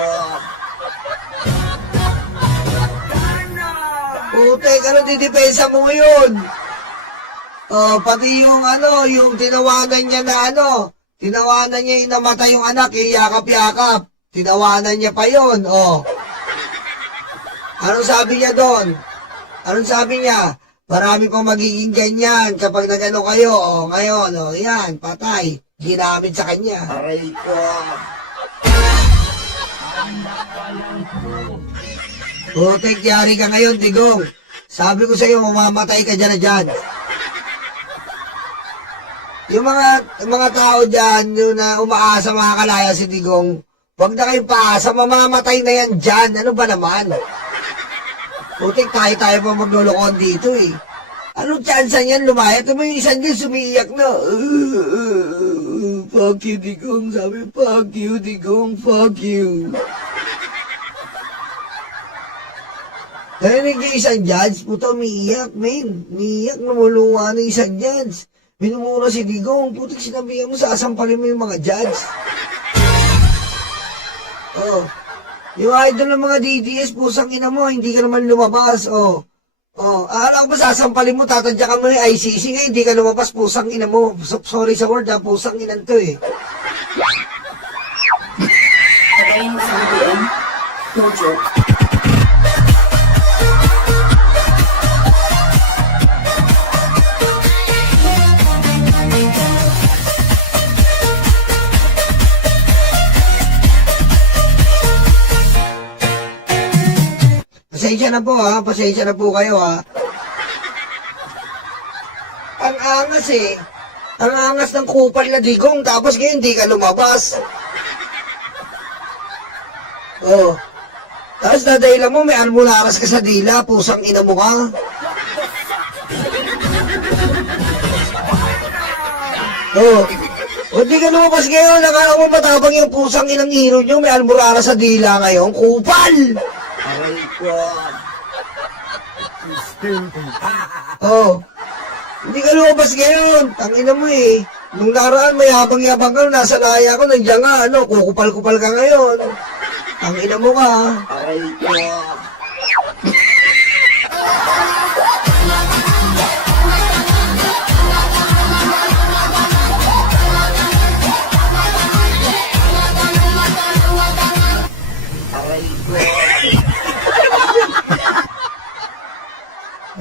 Putek, ano didepensa mo ngayon? Oh, pati yung yung tinawanan niya na tinawanan niya yung namatay yung anak, yakap-yakap. Tinawanan niya pa yon. Oh. Anong sabi niya doon? Anong sabi niya? Marami pang magiging ganyan kapag nagano kayo. Oh, ngayon, oh, yan, patay. Ginamit sa kanya. Aray ko. Putek, yari ka ngayon, Digong. Sabi ko sa'yo, mamamatay ka dyan na dyan. Yung mga tao dyan, yung na umaasa makakalaya si Digong, huwag na kayong paasa, mamamatay na yan dyan. Ano ba naman? Putik, tayo pa maglulokon dito eh. Anong tsansa niyan lumayat? Ano yung isang dyan sumiiyak na? Fuck you, Digong. Sabi, fuck you, Digong. Fuck you. Narinig yung isang judge, puto, umiiyak, men. Umiiyak, namuluha na isang judge. Minumura si Digong, putik sinabihan mo, sasampalin mo yung mga judge. Oh. Yung idol ng mga DDS, pusang ina mo, hindi ka naman lumabas, oh. Oh, akala ko ba sasampalin mo, tatadya ka mo ng ICC, ngayon hindi ka lumabas, pusang ina mo. Sorry sa word, ha, pusang inan to, eh. Patayin mo sa BBM? No joke. Pasensya na po ha, pasensya na po kayo ha. Ang angas eh. Ang angas ng kupal na Digong, tapos ngayon hindi ka lumabas. Oh. Tapos dadahilan mo, may almularas ka sa dila, pusang ina mo ka. Oh. O di ka lumabas ngayon, nakala mo matapang yung pusang inang hero nyo, may almularas sa dila ngayon, kupal! Aray ko. Oh. Hindi ka lumabas ngayon. Tangina mo eh. Nung nakaraan, may habang-yabang ka, nasa laya ko, nandiyan nga, ano, kukupal-kupal ka ngayon. Tangina mo ka. Aray ko. Aray ko.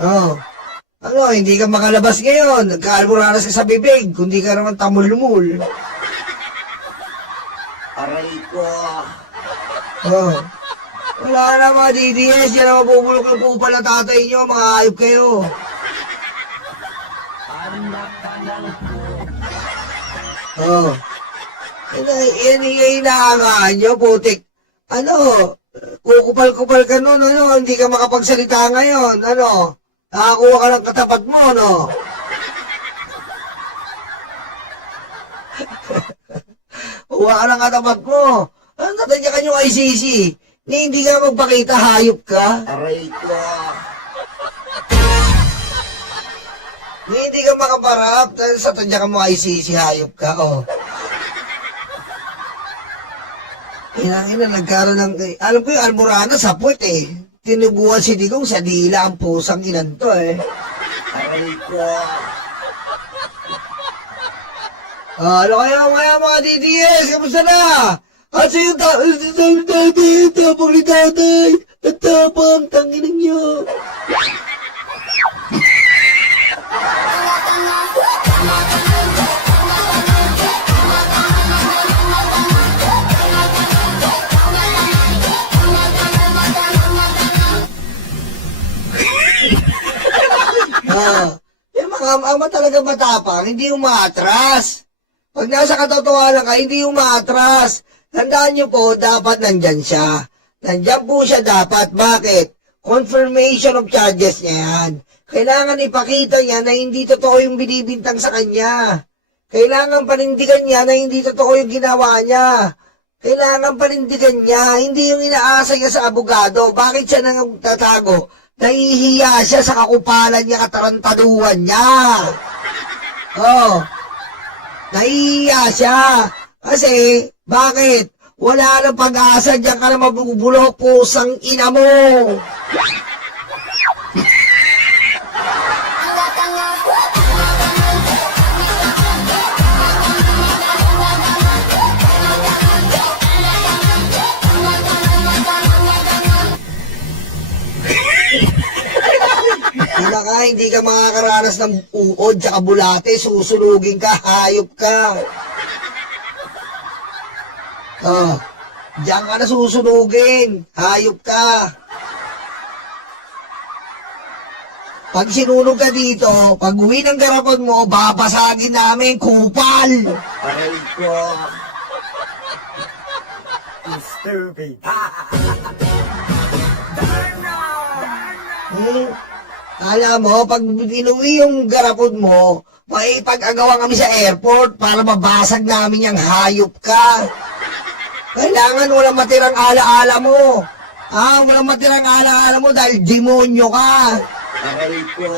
Oh. Ano, hindi ka makalabas ngayon. Nagkaalmuranas ka sa bibig, kundi ka naman tamul-lumul. Aray ko. Oh. Wala na mga DDS, yan ang mabubulok ng kupal na tatay nyo, mga ayop kayo. Oh. Yan yung inaangaan nyo, putik. Ano, kukupal-kupal ka nun, ano, hindi ka makapagsalita ngayon, ano. Nakakuha ka ng katapat mo, no? Kuha ka ng katapat mo. Ano, tatadya ka yung ICC. Hindi ka magpakita, hayop ka. Aray ko. Hindi ka makaparap dahil sa tadya ka mo ICC, hayop ka, oh. Ina, nagkaroon ng... Alam ko yung Almorana sa puwet, eh. Tinubuhan si Digong sa dila ang pusang inan to, eh. Aray ko. Ano kaya mga DDS? Kamusta na? Kasi yung tapang ni tatay. At tapang, tanginan nyo. Yung mga ama talaga matapang, hindi umaatras. Pag nasa katotohanan ka, hindi umaatras. Tandaan nyo po, dapat nandyan siya. Nandyan po siya dapat. Bakit? Confirmation of charges niya yan. Kailangan ipakita niya na hindi totoo yung binibintang sa kanya. Kailangan panindigan niya na hindi totoo yung ginawa niya. Kailangan panindigan niya, hindi yung inaasa niya sa abogado. Bakit siya nang tatago? Nahihiya siya sa kakupalan niya, katarantaduhan niya. Oh. Nahihiya siya. Kasi, bakit? Wala nang pag-asa, diyan ka na mabubulok, pusang ina mo. Hindi ka makakaranas ng uod tsaka bulate, susunugin ka, hayop ka. Oh, diyan ka na susunugin, hayop ka. Pag sinunog ka dito, pag uwi ng garapon mo, babasagin namin, kupal. Aray ko. Stupid. Alam mo, pag inuwi yung garapon mo, Maipag-agawan kami sa airport para mabasag namin yung hayop ka. Kailangan walang matirang alaala mo. Walang matirang alaala mo dahil demonyo ka. Aray ko.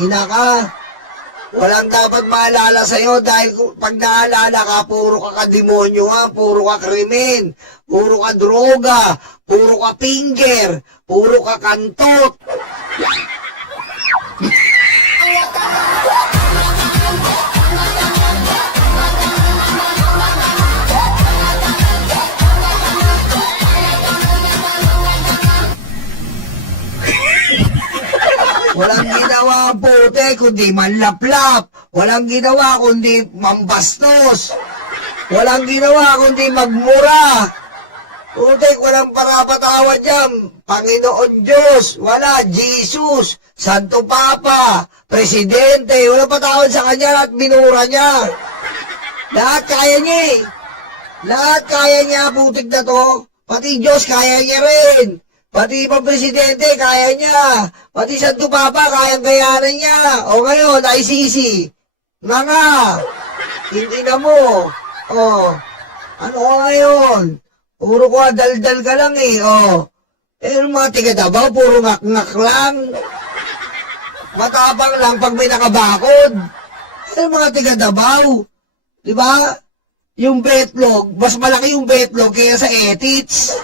Ina ka. Walang dapat maalala sa'yo dahil pag naalala ka, puro ka ka-demonyo ha, puro ka krimen, puro ka droga, puro ka finger, puro ka kantot. Walang ginawa ang puti kundi manlaplap. Walang ginawa kundi mambastos. Walang ginawa kundi magmura. Putik, walang parapatawa dyan. Panginoon Diyos, wala, Jesus, Santo Papa, Presidente, walang patawad sa kanya at minura niya. Lahat kaya niya eh. Lahat kaya niya, putik na to. Pati Diyos kaya niya rin. Pati pa Presidente, kaya niya. Pati Santo Papa, kayang-kayanan niya. O ngayon, ICC. Nga. Hindi na mo. Ano ka ngayon? Puro ko daldal ka lang eh. Yung mga tiga-Davao, puro ngak-ngak lang. Matapang lang pag may nakabakod. Yung mga tiga-Davao. Diba? Yung betlog, mas malaki yung betlog kaya sa etits.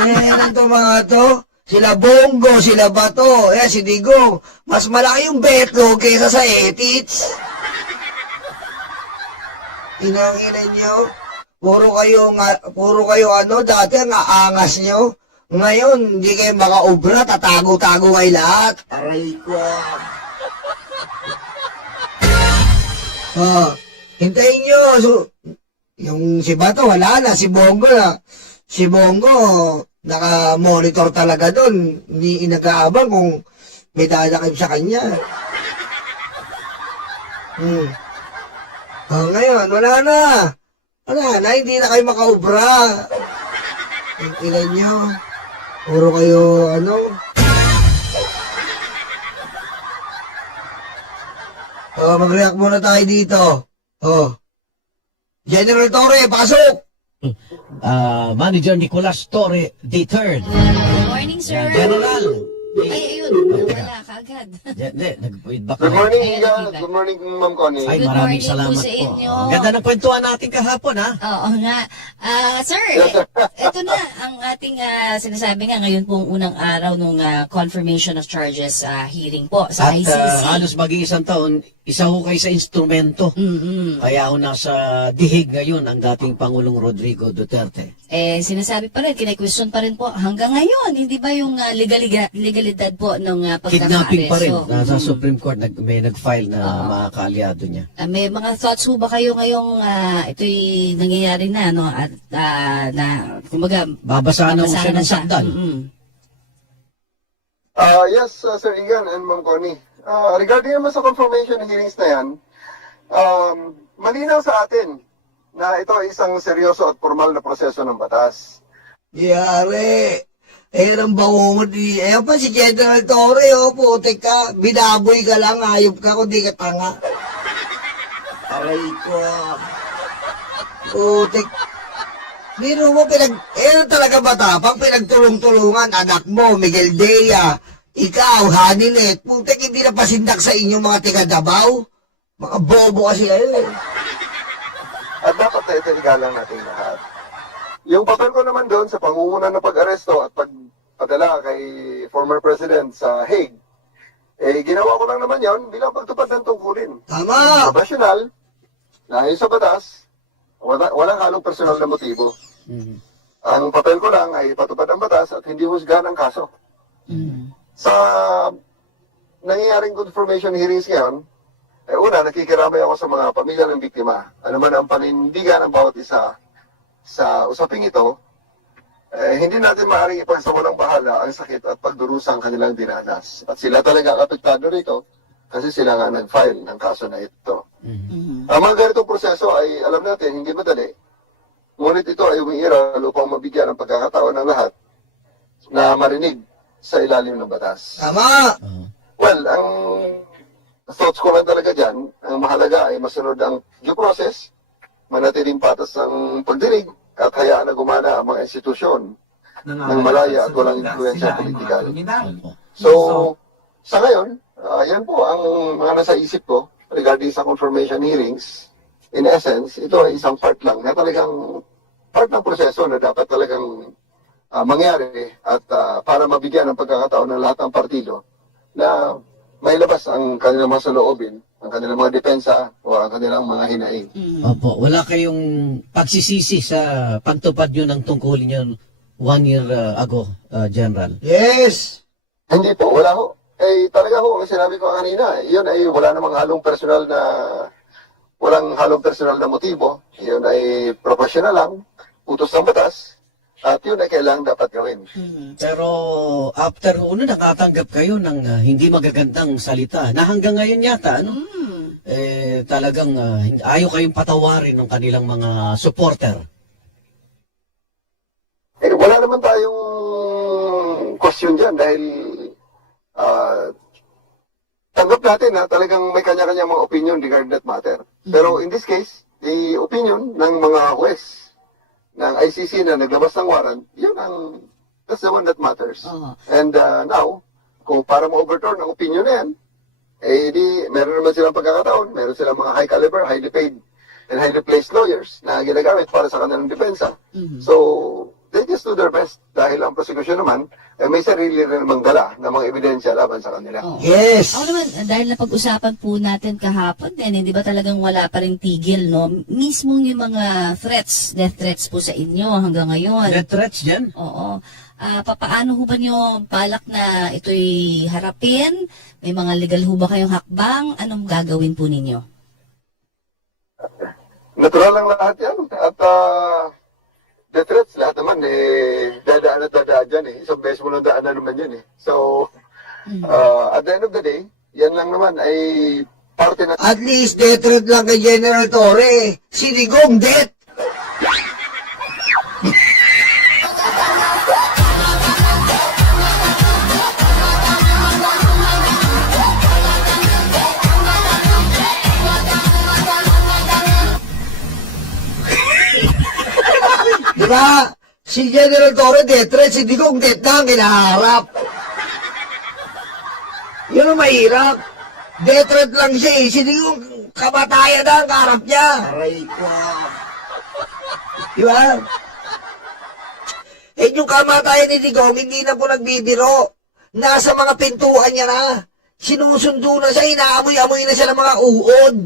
Yan to mga to. Sila Bongo, sila Bato, si Digong. Mas malaki yung betlog kaysa sa etits. Inangina nyo. Puro kayo dati ang aangas nyo. Ngayon, hindi kayo makaubra, tatago-tago kayo lahat. Aray ko. Hintayin nyo. Yung si Bato, wala na. Si Bongo na. Si Bongo, naka-monitor talaga doon. Hindi inag-aabang kung may dadakip sa kanya. Ngayon, wala na. Wala na, hindi na kayo makaubra. Ilan nyo. Puro kayo, mag-react muna tayo dito. General Torre, pasok! Manager Nicolas Torre III. Good morning, sir. General. Ay, ayun. Wala ka agad. Nag-feedback Good morning, good morning, Ma'am Connie. Ay, Good maraming morning salamat po sa inyo. Ganda ng kwentuhan natin kahapon, ha? Oo nga. Sir, ito na ang ating sinasabi nga ngayon pong unang araw nung confirmation of charges hearing po sa At ICC. halos mag-iisang taon, isa ho kayo sa instrumento. Kaya ho nasa dihig ngayon ang dating Pangulong Rodrigo Duterte. Sinasabi pa rin, kine-question pa rin po hanggang ngayon, hindi ba yung legalidad po ng Kidnapping pa rin. pagkaka-aresto? Nasa Supreme Court, may nag-file na mga kaalyado niya. May mga thoughts ho ba kayo ngayong ito'y nangyayari na, no? At kumbaga, Babasahan na ho siya ng sakdal. Yes, Sir Igan and Ma'am Connie. Regarding naman sa confirmation hearings na yan, malinaw sa atin na ito ay isang seryoso at formal na proseso ng batas. Yari. Ang bangungot di. Pa si General Torre, putik ka. Binaboy ka lang, ayop ka, kundi ka tanga. Aray ko. Putik. Biro mo, talaga matapang, pinagtulong-tulungan, anak mo, Miguel Dea, ikaw, Haninet, putik, hindi na pasindak sa inyo mga tiga-Davao. Mga bobo kasi kayo. At dapat na italigalang natin lahat. Yung papel ko naman doon sa pangunguna ng pag-aresto at pagpadala kay former President sa Hague, ginawa ko lang naman yon bilang pagtupad ng tungkulin. Tama! Professional, dahil sa batas, walang halong personal na motibo. Ang papel ko lang ay patupad ang batas at hindi husgahan ang kaso. Sa nangyayaring confirmation hearings ngayon, una, nakikiramay ako sa mga pamilya ng biktima. Ano man ang panindigan ng bawat isa sa usaping ito, hindi natin maaaring ipagsawalang bahala ang sakit at pagdurusa ang kanilang dinanas. At sila talaga apektado rito Kasi sila nga nag-file ng kaso na ito. Ang mga ganitong proseso ay, alam natin, hindi madali. Ngunit ito ay umiiral upang mabigyan ng pagkakataon ng lahat na marinig sa ilalim ng batas. Tama! Well, ang thoughts ko lang talaga dyan, ang mahalaga ay masunod ang due process, manatiling patas ang pagdinig, at hayaan na gumana ang mga institusyon ng malaya at walang influensya politikal. So, sa ngayon, yan po ang mga nasa isip ko regarding sa confirmation hearings. In essence, ito ay isang part lang na talagang part ng proseso na dapat talagang mangyari at para mabigyan ng pagkakataon ng lahat ng partido na may labas ang kanilang mga saloobin, ang kanilang mga depensa o ang kanilang mga hinaing. Opo, wala kayong pagsisisi sa pagtupad nyo ng tungkulin nyo 1 year ago, General? Yes! Hindi po, wala ho. Eh, talaga ho, ang sinabi ko kanina, yun ay wala namang walang halong personal na motibo. Yun ay professional lang, utos ng batas, at yun ay kailangan dapat gawin. Pero after nakatanggap kayo ng hindi magagandang salita na hanggang ngayon yata, ano? Talagang ayaw kayong patawarin ng kanilang mga supporter. Wala naman tayong question dyan dahil tanggap natin na talagang may kanya-kanya mga opinion regarding that matter. Pero in this case, the opinion ng mga huwes ng ICC na naglabas ng warrant, that's the one that matters. And now, kung para ma-overturn ang opinion na yan, meron naman silang pagkakataon, meron silang mga high caliber, highly paid, and highly placed lawyers na ginagamit para sa kanilang depensa. So, they just do their best dahil ang prosecution naman may sarili rin namang dala ng mga ebidensya laban sa kanila. Yes! Ako naman, dahil napag-usapan po natin kahapon din, hindi ba talagang wala pa rin tigil, no? Mismo yung mga threats, death threats po sa inyo hanggang ngayon. Death threats dyan? Oo. Papaano ho ba nyo balak na ito'y harapin? May mga legal ho ba kayong hakbang? Anong gagawin po ninyo? Natural lang lahat yan. At the threats, lahat naman, dadaan at dadaan dyan Isang beses mo lang daan na naman yan So, at the end of the day, yan lang naman ay parte na... At least, death threat lang kay General Torre. Sinigong death! Diba? Si General Torre, death threat, si Digong death na ang kinaharap. Yun ang mahirap. Death threat lang siya Si Digong kamatayan na ang kaharap niya. Aray ko. Diba? Yung kamatayan ni Digong, hindi na po nagbibiro. Nasa mga pintuan niya na. Sinusundo na siya, inaamoy-amoy na siya ng mga uod.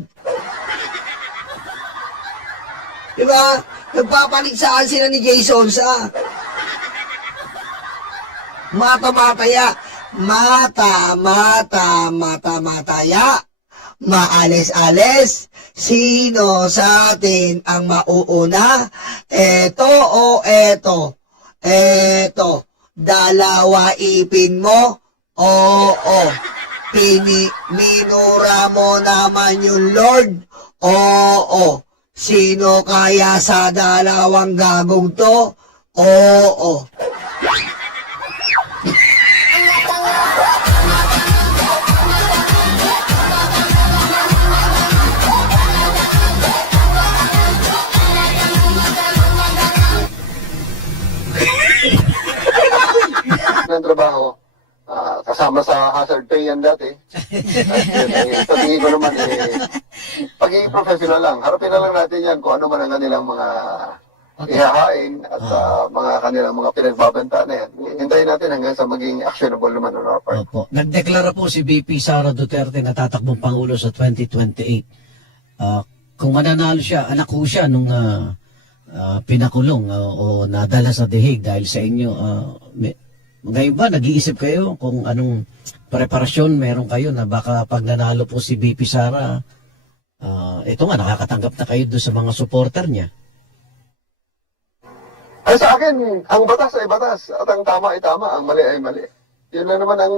Diba? Nagpapaliksaan sila ni Jason sa mata-mataya. Mata-mataya. Maalis-alis. Sino sa atin ang mauuna? Eto o eto? Eto. Dalawa ipin mo? Oo. Minura mo naman yung Lord? Oo. Sino kaya sa dalawang gagong to? Oo. ng trabaho, kasama sa hazard pay yan dati. Sa tingin ko naman, pagiging professional lang. Harapin na lang natin yan kung ano man ang kanilang mga ihahain at mga kanilang mga pinagbabanta na yan. Hintayin natin hanggang sa maging actionable naman on our part. Opo. Nagdeklara po si VP Sara Duterte na tatakbong Pangulo sa 2028. Kung mananalo siya, anak ko siya nung pinakulong o nadala sa dihig dahil sa inyo. Ngayon ba, nag-iisip kayo kung anong preparasyon meron kayo na baka pag nanalo po si VP Sara, ito nga, nakakatanggap na kayo doon sa mga supporter niya? Ay sa akin, ang batas ay batas at ang tama ay tama, ang mali ay mali. Yun na naman ang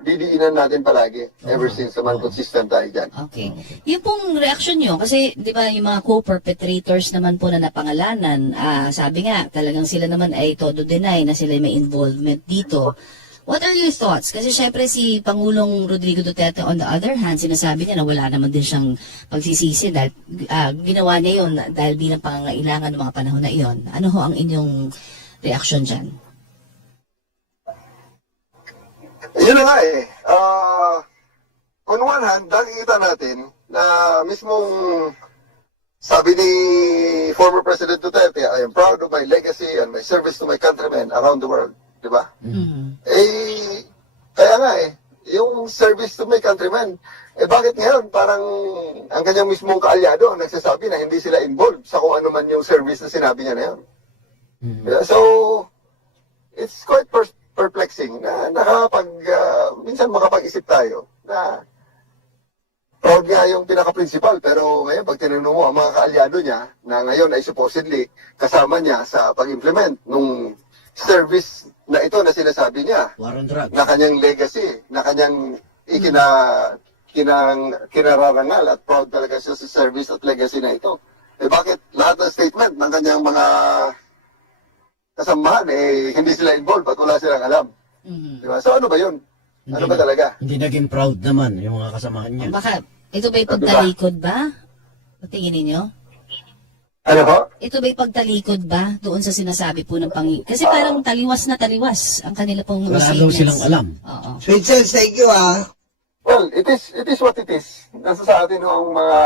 didiinan natin palagi. Ever since naman consistent tayo dyan. Okay. Yung pong reaction nyo, kasi di ba yung mga co-perpetrators naman po na napangalanan, sabi nga, talagang sila naman ay todo deny na sila may involvement dito. What are your thoughts? Kasi syempre si Pangulong Rodrigo Duterte on the other hand, sinasabi niya na wala naman din siyang pagsisisi dahil ginawa niya yun dahil bilang pangangailangan ng mga panahon na iyon. Ano ho ang inyong reaction dyan? Yun na nga eh. On one hand, nakikita natin na mismong sabi ni former President Duterte, I am proud of my legacy and my service to my countrymen around the world. Diba? Eh, kaya nga eh, yung service to my countrymen, bakit ngayon parang ang kanyang mismong kaalyado ang nagsasabi na hindi sila involved sa kung ano man yung service na sinabi niya na yun. Yeah, so, it's quite perplexing na minsan makapag-isip tayo na proud nga yung pinaka-principal pero ngayon pag tinanong mo ang mga kaalyado niya na ngayon ay supposedly kasama niya sa pag-implement nung service na ito na sinasabi niya na kanyang legacy, na kanyang kinararangal at proud talaga siya sa service at legacy na ito. Eh bakit lahat ng statement ng kanyang mga kasamahan, hindi sila involved at wala silang alam. Diba? So ano ba yun? Ano ba talaga? Hindi naging proud naman yung mga kasamahan niya. Baka ito ba'y pagtalikod ba? Tingin ninyo? Ano po? Ito ba'y pagtalikod ba doon sa sinasabi po ng Panginoon? Kasi parang taliwas na taliwas ang kanila pong wala daw silang alam. Oo. Sweet sense, thank you Well, it is what it is. Nasa sa atin ang mga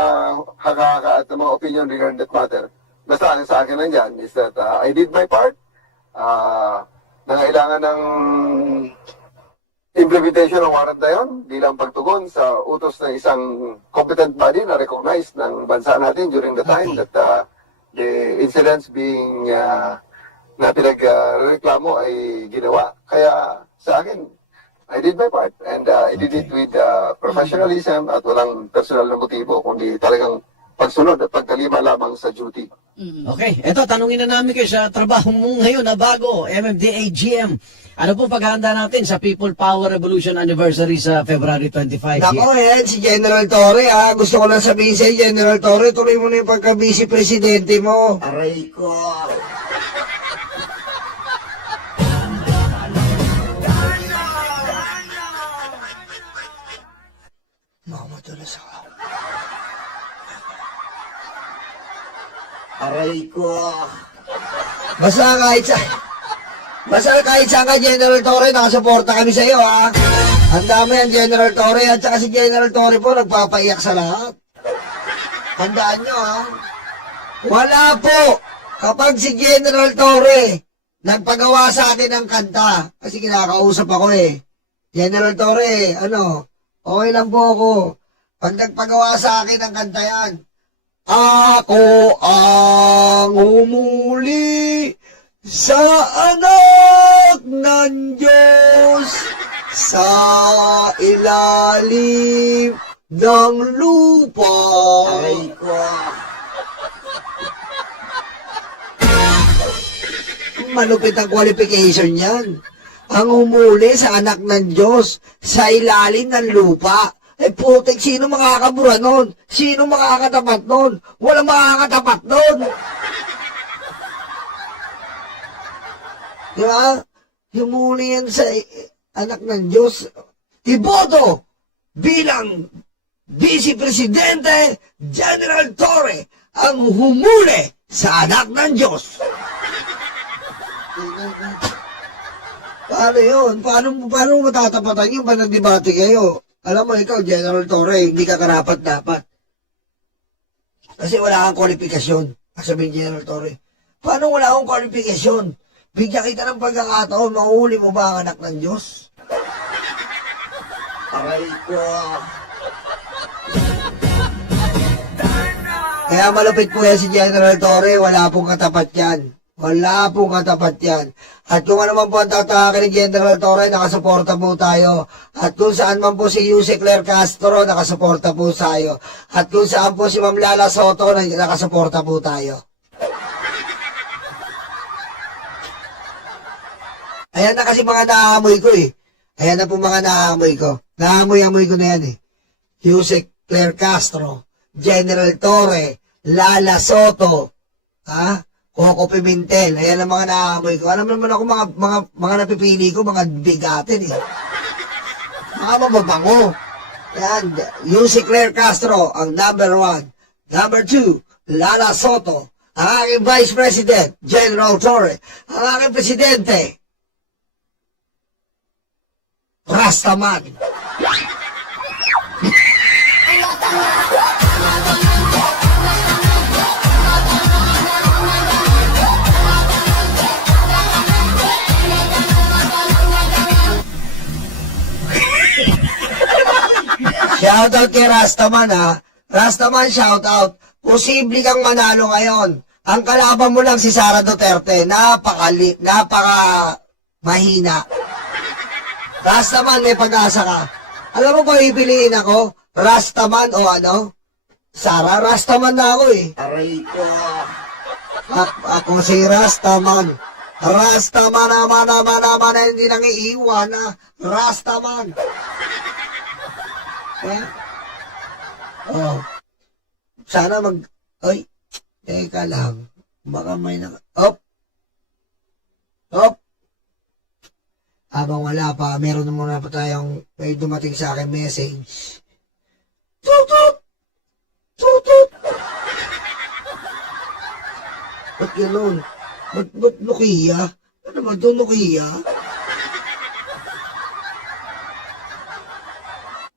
haka-haka at mga opinion regarding that matter. Basta ang sa akin nandiyan is that I did my part. Nangailangan ng implementation ng warrant na yun bilang pagtugon sa utos ng isang competent body na recognized ng bansa natin during the time that the incidents being na pinagreklamo ay ginawa. Kaya sa akin, I did my part and I did it with professionalism at walang personal na motibo kundi talagang pagsunod at pagkalima lamang sa duty. Okay, eto tanungin na namin kayo sa trabaho mo ngayon na bago, MMDA GM. Ano po paghahanda natin sa People Power Revolution Anniversary sa February 25? Nako, yan, si General Torre, gusto ko lang sabihin sa General Torre, tuloy mo na yung pagka-vice presidente mo. Aray ko. Mamadulas ako. Aray ko. Basta kahit saan ka, General Torre, nakasuporta kami sa iyo, Ang dami yan, General Torre, at saka si General Torre po, nagpapaiyak sa lahat. Tandaan nyo, Wala po, kapag si General Torre, nagpagawa sa atin ng kanta, kasi kinakausap ako General Torre, okay lang po ako. Pag nagpagawa sa akin ng kanta yan, ako ang humuli sa anak ng Diyos sa ilalim ng lupa. Aray ko. Malupit ang qualification yan. Ang humuli sa anak ng Diyos sa ilalim ng lupa. Putik, sino makakabura nun? Sino makakatapat nun? Walang makakatapat nun. Diba? Humuli yan sa anak ng Diyos. Iboto bilang Vice Presidente General Torre ang humuli sa anak ng Diyos. Paano yun? Paano matatapatan yun? Paano debate kayo? Alam mo, ikaw, General Torre, hindi ka karapat-dapat. Kasi wala kang kwalifikasyon. Sabihin General Torre, paano wala akong kwalifikasyon? Bigyan kita ng pagkakataon, mahuhuli mo ba ang anak ng Diyos? Aray ko. Kaya malupit po yan si General Torre, wala pong katapat yan. Wala pong katapat yan. At kung ano man po ang tatake ni General Torre, nakasuporta po tayo. At kung saan man po si Yuse Claire Castro, nakasuporta po tayo. At kung saan po si Ma'am Lala Soto, nakasuporta po tayo. Ayan na kasi mga naamoy ko Ayan na po mga naamoy ko. Naamoy-amoy ko na yan eh. Yusek Claire Castro, General Torre, Lala Soto, Coco Pimentel. Ayan ang mga naamoy ko. Alam naman ako mga napipili ko, mga bigatin eh. Mga mababango. Ayan, Yusek Claire Castro, ang number 1. Number 2, Lala Soto. Ang aking Vice President, General Torre. Ang aking Presidente, Rastaman. Shoutout kay Rastaman ha. Rastaman, shoutout. Posible kang manalo ngayon. Ang kalaban mo lang si Sara Duterte. Napaka mahina. Rastaman, may pag-asa ka. Alam mo kung ipiliin ako? Rastaman o ano? Sara, Rastaman na ako eh. Aray ko. Ako si Rastaman. Rastaman naman na hindi nang iiwan na Rastaman. Oh. Sana ay, teka lang. Baka may Op. Habang wala pa, meron na muna pa tayong may dumating sa akin message. Tutut! Ba't gano'n? Ba't Nokia? Ano ba ito, Nokia?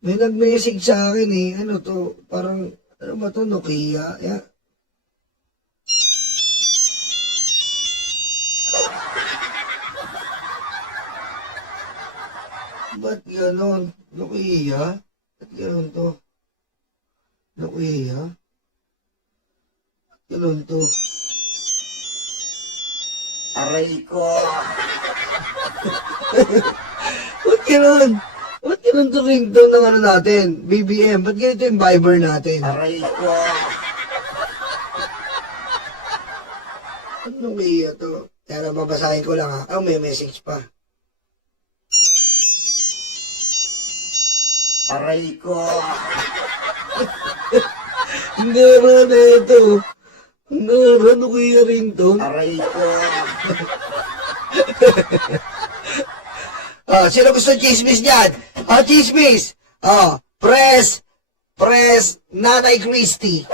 May nag-message sa akin eh. Ano to? Parang, ano ba to, Nokia? Yeah. Ba't gano'n? Nokia? Ba't gano'n to? Nokia? Ba't gano'n to? Aray ko. Ba't gano'n? Ba't gano'n to ringtone ng ano natin? BBM? Ba't ganito yung Viber natin? Aray ko. Anong iya to? Kaya babasahin ko lang ha. Oh, may message pa. Aray ko. Ang gara na ito. Ang gara, ano kaya ringtone? Aray ko. Sino gusto chismis dyan? Chismis! Press Nanay Christy.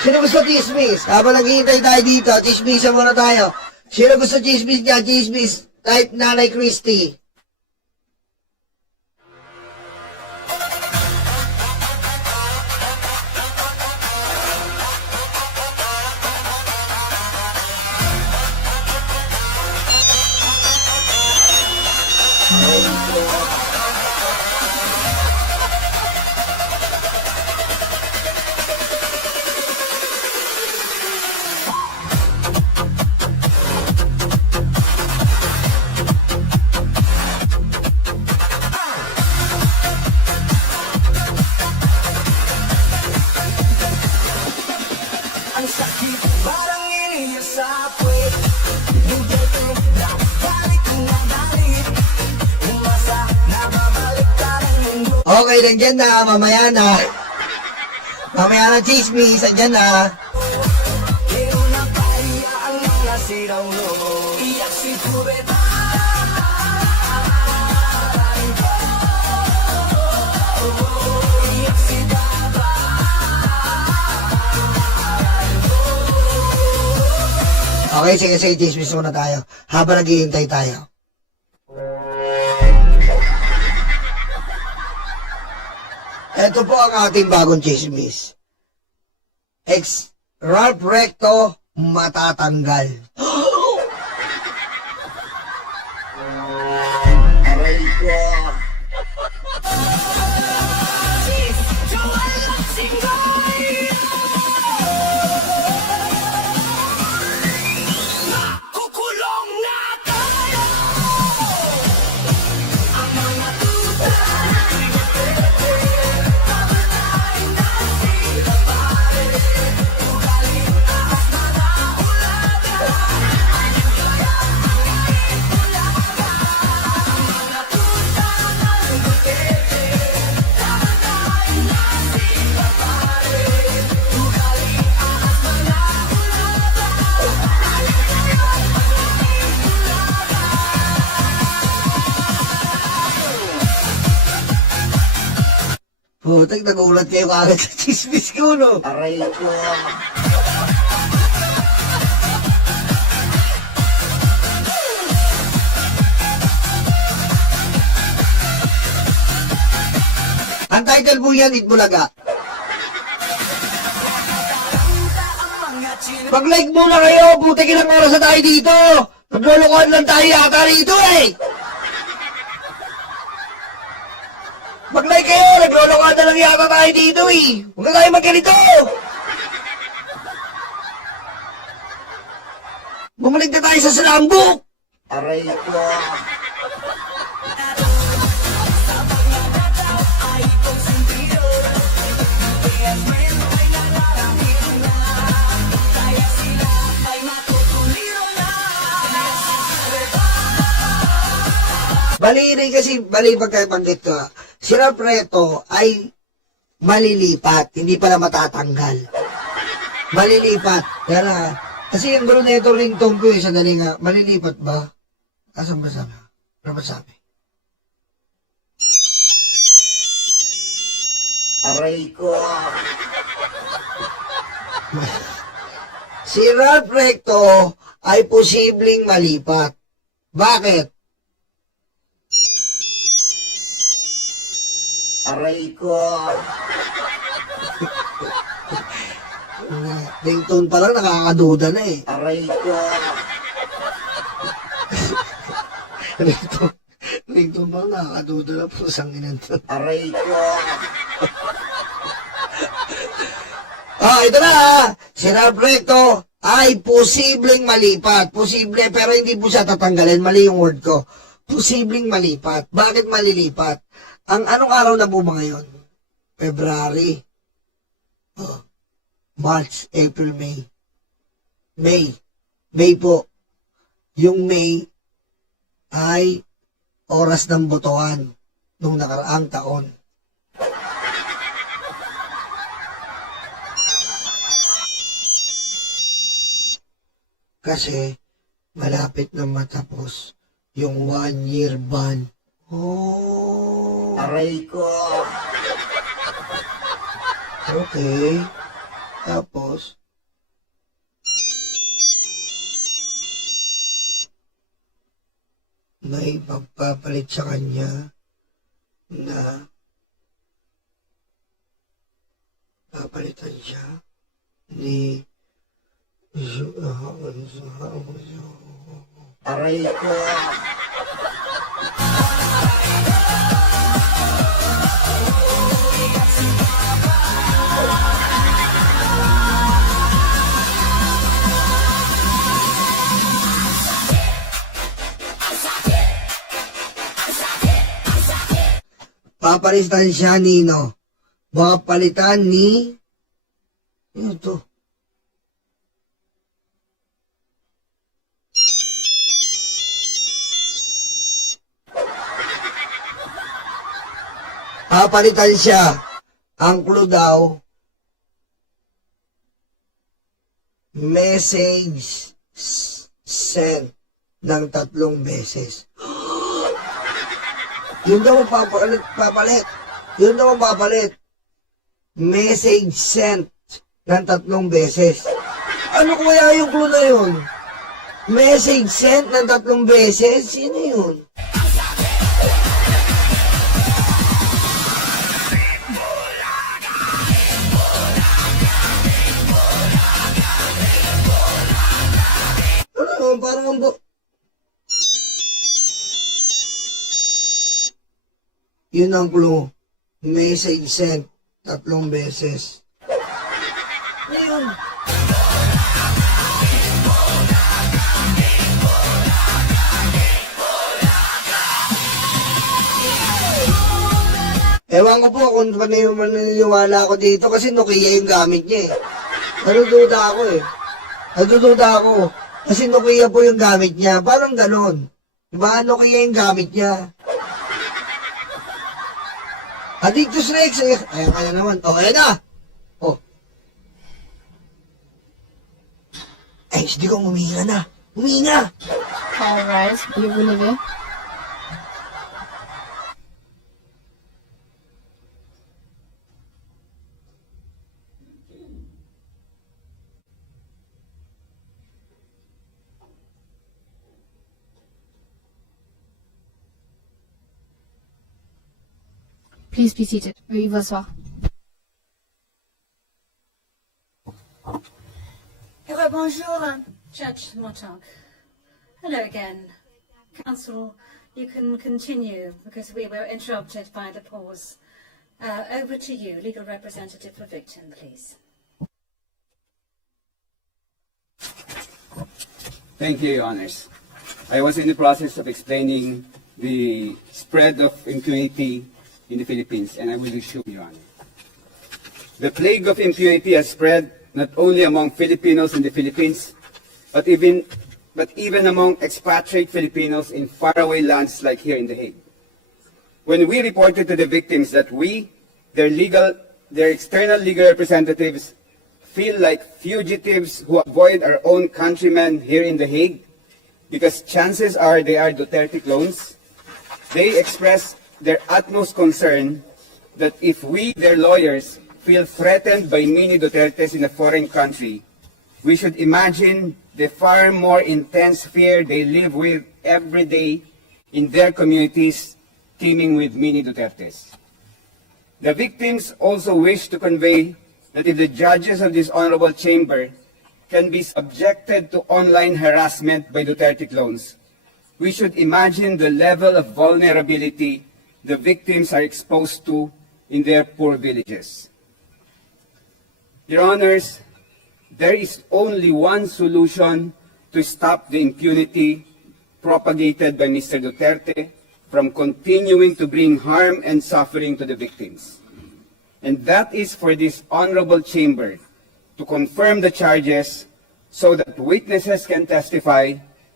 Sino gusto chismis? Habang naghihintay tayo dito, chismisan muna tayo. Sino gusto chismis dyan? Chismis, type Nanay Christy. Ang sakit parang iniya sa puwet. Duterte, nakabalik na balik. Umasa, nababalik ka ng mundo. Okay, nandyan na, mamaya na. Mamaya na chismis, nandyan na. Pero napahiya ang mga siraw no. Iyak si Kubeta. Iyak si Baba. Okay, sige, chismis muna tayo. Habang naghihintay tayo. Ito po ang ating bagong chismis. Ralph Recto matatanggal. Aray ko. Kukulong na tayo. Ang mga tuta. Pabatayin na sila pare. Ugaling ahas mga hulata. Ayun kaya ang ikit bulaga. Ang mga tuta. Parang nagulat kayo kagad sa chismis ko, no? Aray ko. Ang title po yan, Itbulaga. Mag-like muna kayo, buti ilang oras na tayo dito. Naglulukuhan lang tayo yata rito eh. Mag-like kayo, naglulukuhan na lang yata tayo dito eh. Huwag na tayo magganito. Bumalik na tayo sa salambok. Aray ko. Bali rin kasi, bali pagkabanggit ko, si Rapreto ay malilipat, hindi pala matatanggal. Malilipat. Kaya kasi yung gulo na ito ringtone ko eh, sandali nga, malilipat ba? Asan ba sabi? Ano ba sabi? Aray ko. Si Ralph Recto ay posibleng malipat. Bakit? Aray ko. Ringtone pa lang nakakaduda na eh. Aray ko. Ringtone pa lang nakakaduda na po sang inanto. Aray ko. Ito na si Ralph Recto ay posibleng malipat. Posible pero hindi po siya tatanggalin. Mali yung word ko. Posibleng malipat. Bakit malilipat? Ang anong araw na po ba ngayon? February. March, April, May. May po. Yung May ay oras ng botohan nung nakaraang taon. Kasi malapit na matapos yung 1-year ban. Oh. Aray ko. Okay. Tapos, may magpapalit sa kanya na papalitan siya ni Aray ko. papalitan siya ni papalitan ni ano to? Papalitan siya. Ang clue daw, message sent ng 3 beses. Yun daw papalit. Yun daw papalit. Message sent ng 3 beses. Ano kaya yung clue na yun? Message sent ng 3 beses? Sino yun? Parang ang yun ang clue. Message sent 3 beses. Yun. Ewan ko po kung maniniwala ako dito kasi Nokia yung gamit niya eh. Nadududa ako. Kasi Nokia po yung gamit niya. Parang ganon. Diba? Nokia yung gamit niya. Addictus Rex. Ayan ka na naman. Ayan na. Hindi ko umihinga na. Umihinga. All rise. You believe it? Please be seated. Veuillez vous asseoir. Bonjour, Judge Motok. Hello again. Counsel, you can continue because we were interrupted by the pause. Over to you, legal representative for victim, please. Thank you, Your Honors. I was in the process of explaining the spread of impunity in the Philippines, and I will resume, Your Honor. The plague of impunity has spread not only among Filipinos in the Philippines, but even among expatriate Filipinos in faraway lands like here in The Hague. When we reported to the victims that we, their external legal representatives, feel like fugitives who avoid our own countrymen here in The Hague, because chances are they are Duterte clones, they expressed their utmost concern that if we, their lawyers, feel threatened by mini Dutertes in a foreign country, we should imagine the far more intense fear they live with every day in their communities teeming with mini Dutertes. The victims also wish to convey that if the judges of this honorable chamber can be subjected to online harassment by Duterte clones, we should imagine the level of vulnerability the victims are exposed to in their poor villages. Your Honors, there is only one solution to stop the impunity propagated by Mr. Duterte from continuing to bring harm and suffering to the victims. And that is for this honorable chamber to confirm the charges so that witnesses can testify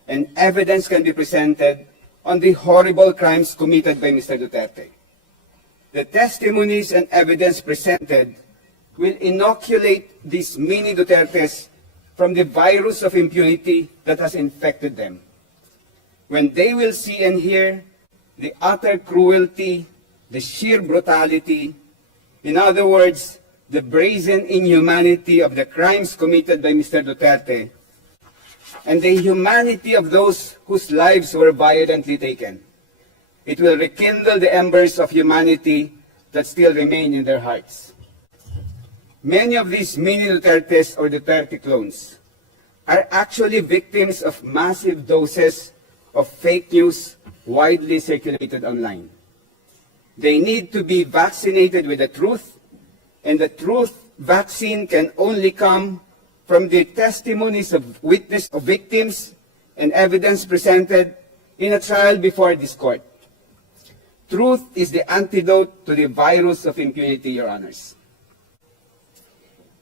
and evidence can be presented on the horrible crimes committed by Mr. Duterte. The testimonies and evidence presented will inoculate these mini Dutertes from the virus of impunity that has infected them. When they will see and hear the utter cruelty, the sheer brutality, in other words, the brazen inhumanity of the crimes committed by Mr. Duterte, and the humanity of those whose lives were violently taken, it will rekindle the embers of humanity that still remain in their hearts. Many of these mini Dutertes or Duterte clones are actually victims of massive doses of fake news widely circulated online. They need to be vaccinated with the truth, and the truth vaccine can only come from the testimonies of victims and evidence presented in a trial before this court. Truth is the antidote to the virus of impunity, Your Honors.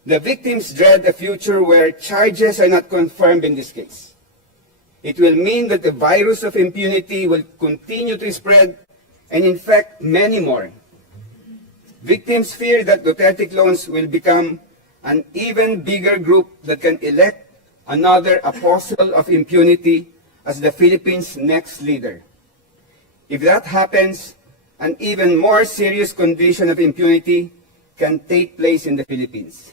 The victims dread a future where charges are not confirmed in this case. It will mean that the virus of impunity will continue to spread and infect many more. Victims fear that Duterte clones will become an even bigger group that can elect another apostle of impunity as the Philippines' next leader. If that happens, an even more serious condition of impunity can take place in the Philippines,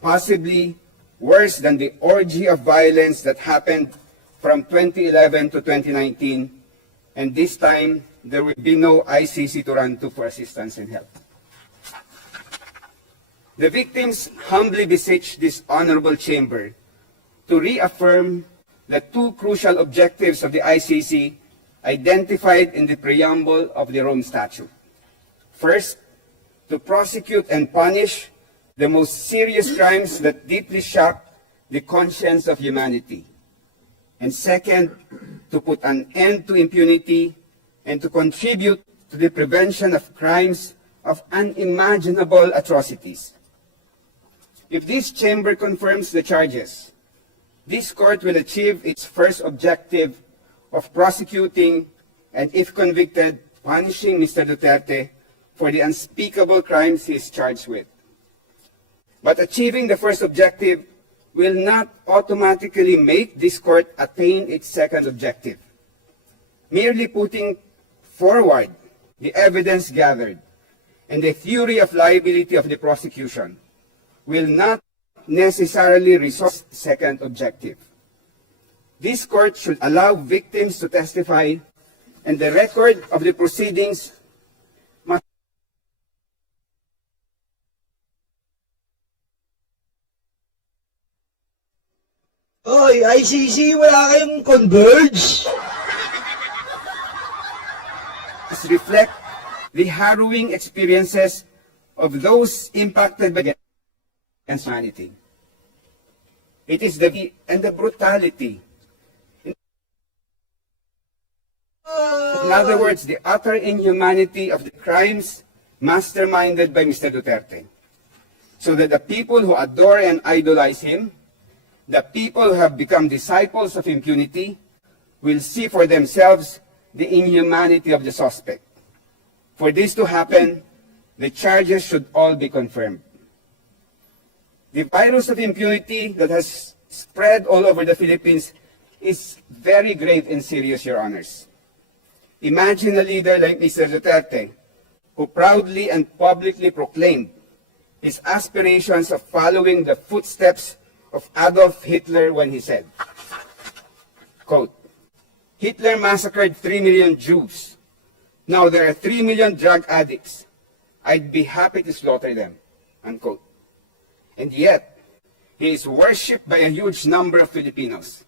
possibly worse than the orgy of violence that happened from 2011 to 2019, and this time there will be no ICC to run to for assistance and help. The victims humbly beseech this honorable chamber to reaffirm the two crucial objectives of the ICC identified in the preamble of the Rome Statute. First, to prosecute and punish the most serious crimes that deeply shock the conscience of humanity. And second, to put an end to impunity and to contribute to the prevention of crimes of unimaginable atrocities. If this chamber confirms the charges, this court will achieve its first objective of prosecuting and, if convicted, punishing Mr. Duterte for the unspeakable crimes he is charged with. But achieving the first objective will not automatically make this court attain its second objective. Merely putting forward the evidence gathered and the theory of liability of the prosecution will not necessarily resolve the second objective. This court should allow victims to testify, and the record of the proceedings must Oy, ICC, wala kayong converge? Reflect the harrowing experiences of those impacted by against humanity. It is the brutality. In other words, the utter inhumanity of the crimes masterminded by Mr. Duterte. So that the people who adore and idolize him, the people who have become disciples of impunity, will see for themselves the inhumanity of the suspect. For this to happen, the charges should all be confirmed. The virus of impunity that has spread all over the Philippines is very grave and serious, Your Honors. Imagine a leader like Mr. Duterte, who proudly and publicly proclaimed his aspirations of following the footsteps of Adolf Hitler when he said, quote, Hitler massacred 3 million Jews. Now there are 3 million drug addicts. I'd be happy to slaughter them, unquote. And yet, he is worshipped by a huge number of Filipinos.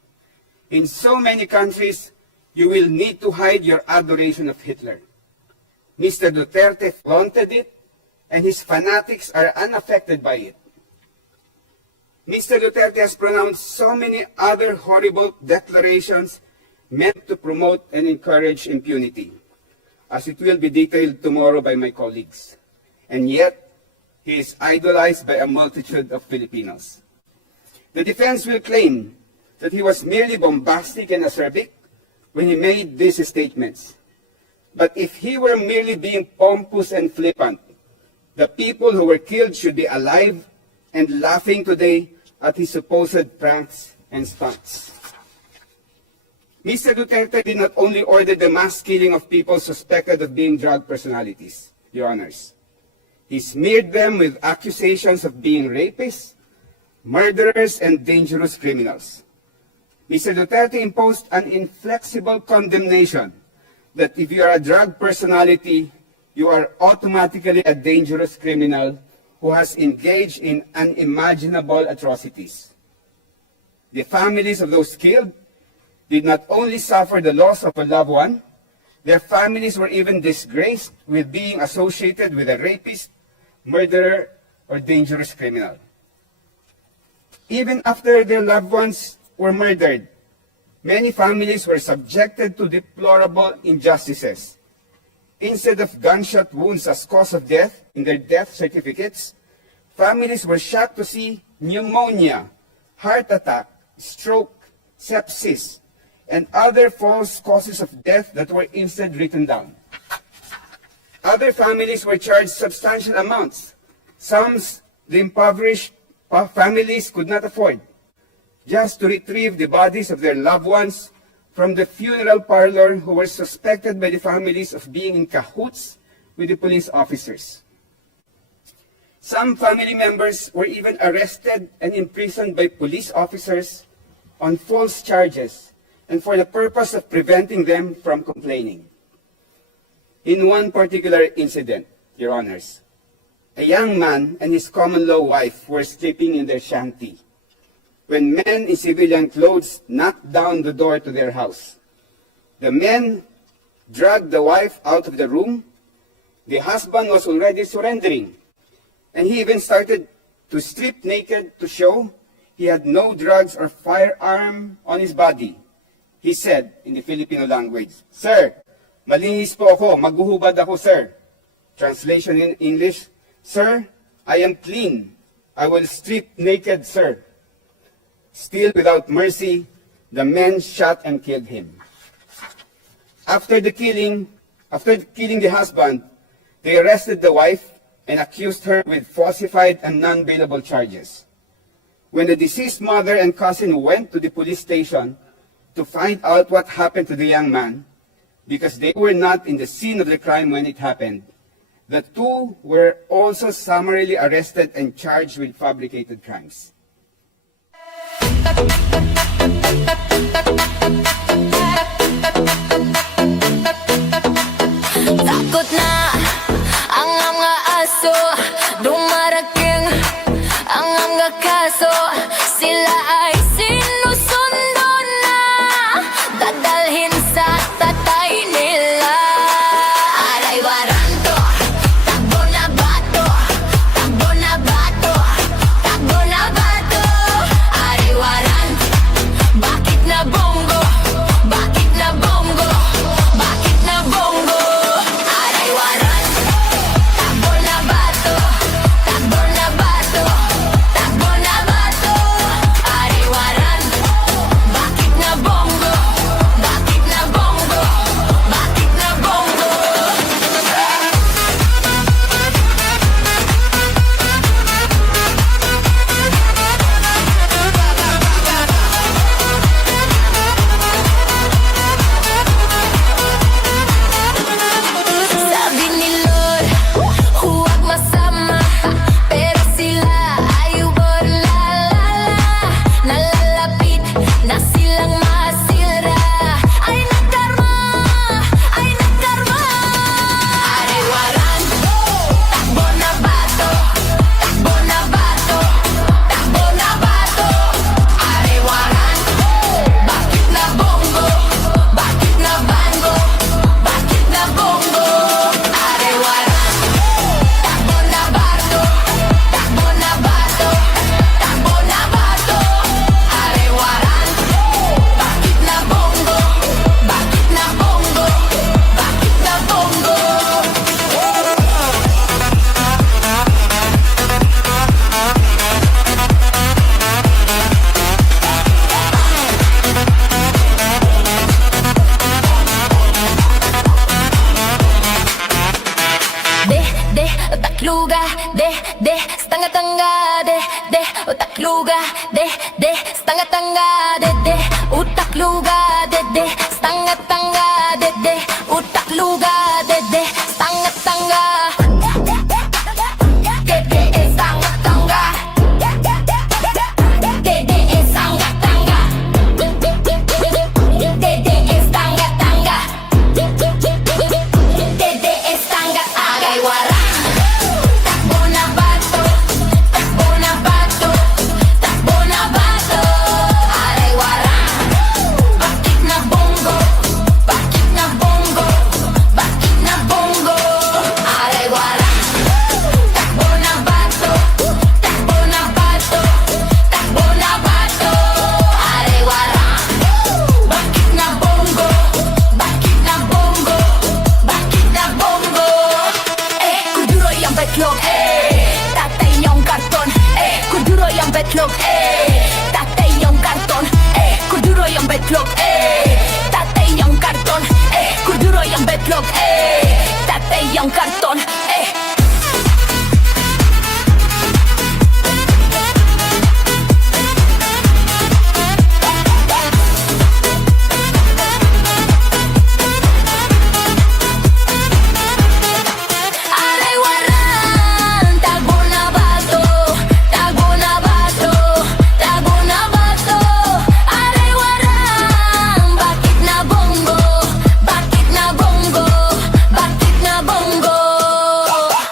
In so many countries, you will need to hide your adoration of Hitler. Mr. Duterte flaunted it, and his fanatics are unaffected by it. Mr. Duterte has pronounced so many other horrible declarations meant to promote and encourage impunity, as it will be detailed tomorrow by my colleagues. And yet, he is idolized by a multitude of Filipinos. The defense will claim that he was merely bombastic and acerbic when he made these statements. But if he were merely being pompous and flippant, the people who were killed should be alive and laughing today at his supposed pranks and stunts. Mr. Duterte did not only order the mass killing of people suspected of being drug personalities, Your Honors. He smeared them with accusations of being rapists, murderers, and dangerous criminals. Mr. Duterte imposed an inflexible condemnation that if you are a drug personality, you are automatically a dangerous criminal who has engaged in unimaginable atrocities. The families of those killed did not only suffer the loss of a loved one, their families were even disgraced with being associated with a rapist, murderer, or dangerous criminal. Even after their loved ones were murdered, many families were subjected to deplorable injustices. Instead of gunshot wounds as cause of death in their death certificates, families were shocked to see pneumonia, heart attack, stroke, sepsis, and other false causes of death that were instead written down. Other families were charged substantial amounts, sums the impoverished families could not afford, just to retrieve the bodies of their loved ones from the funeral parlor who were suspected by the families of being in cahoots with the police officers. Some family members were even arrested and imprisoned by police officers on false charges and for the purpose of preventing them from complaining. In one particular incident, Your Honors, a young man and his common-law wife were sleeping in their shanty when men in civilian clothes knocked down the door to their house. The men dragged the wife out of the room. The husband was already surrendering, and he even started to strip naked to show he had no drugs or firearm on his body. He said in the Filipino language, "Sir, malinis po ako, maghuhubad ako, sir." Translation in English, "Sir, I am clean. I will strip naked, sir." Still without mercy, the men shot and killed him. After killing the husband, they arrested the wife and accused her with falsified and non-bailable charges. When the deceased mother and cousin went to the police station to find out what happened to the young man, because they were not in the scene of the crime when it happened, the two were also summarily arrested and charged with fabricated crimes. Takot na ang mga aso, dumarating ang mga kaso, sila ay sinusunod. luga, de, stanga-tanga, de, utak luga, de, stanga-tanga, de, utak luga, de, stanga-tanga. De, stanga-tanga. De, stanga-tanga. De, stanga-tanga. De, stanga-tanga. Agay wara. Tatay yung karton, kuduro yung betlog, tatay yung karton, kuduro yung betlog, tatay yung karton, kuduro yung betlog, tatay yung karton.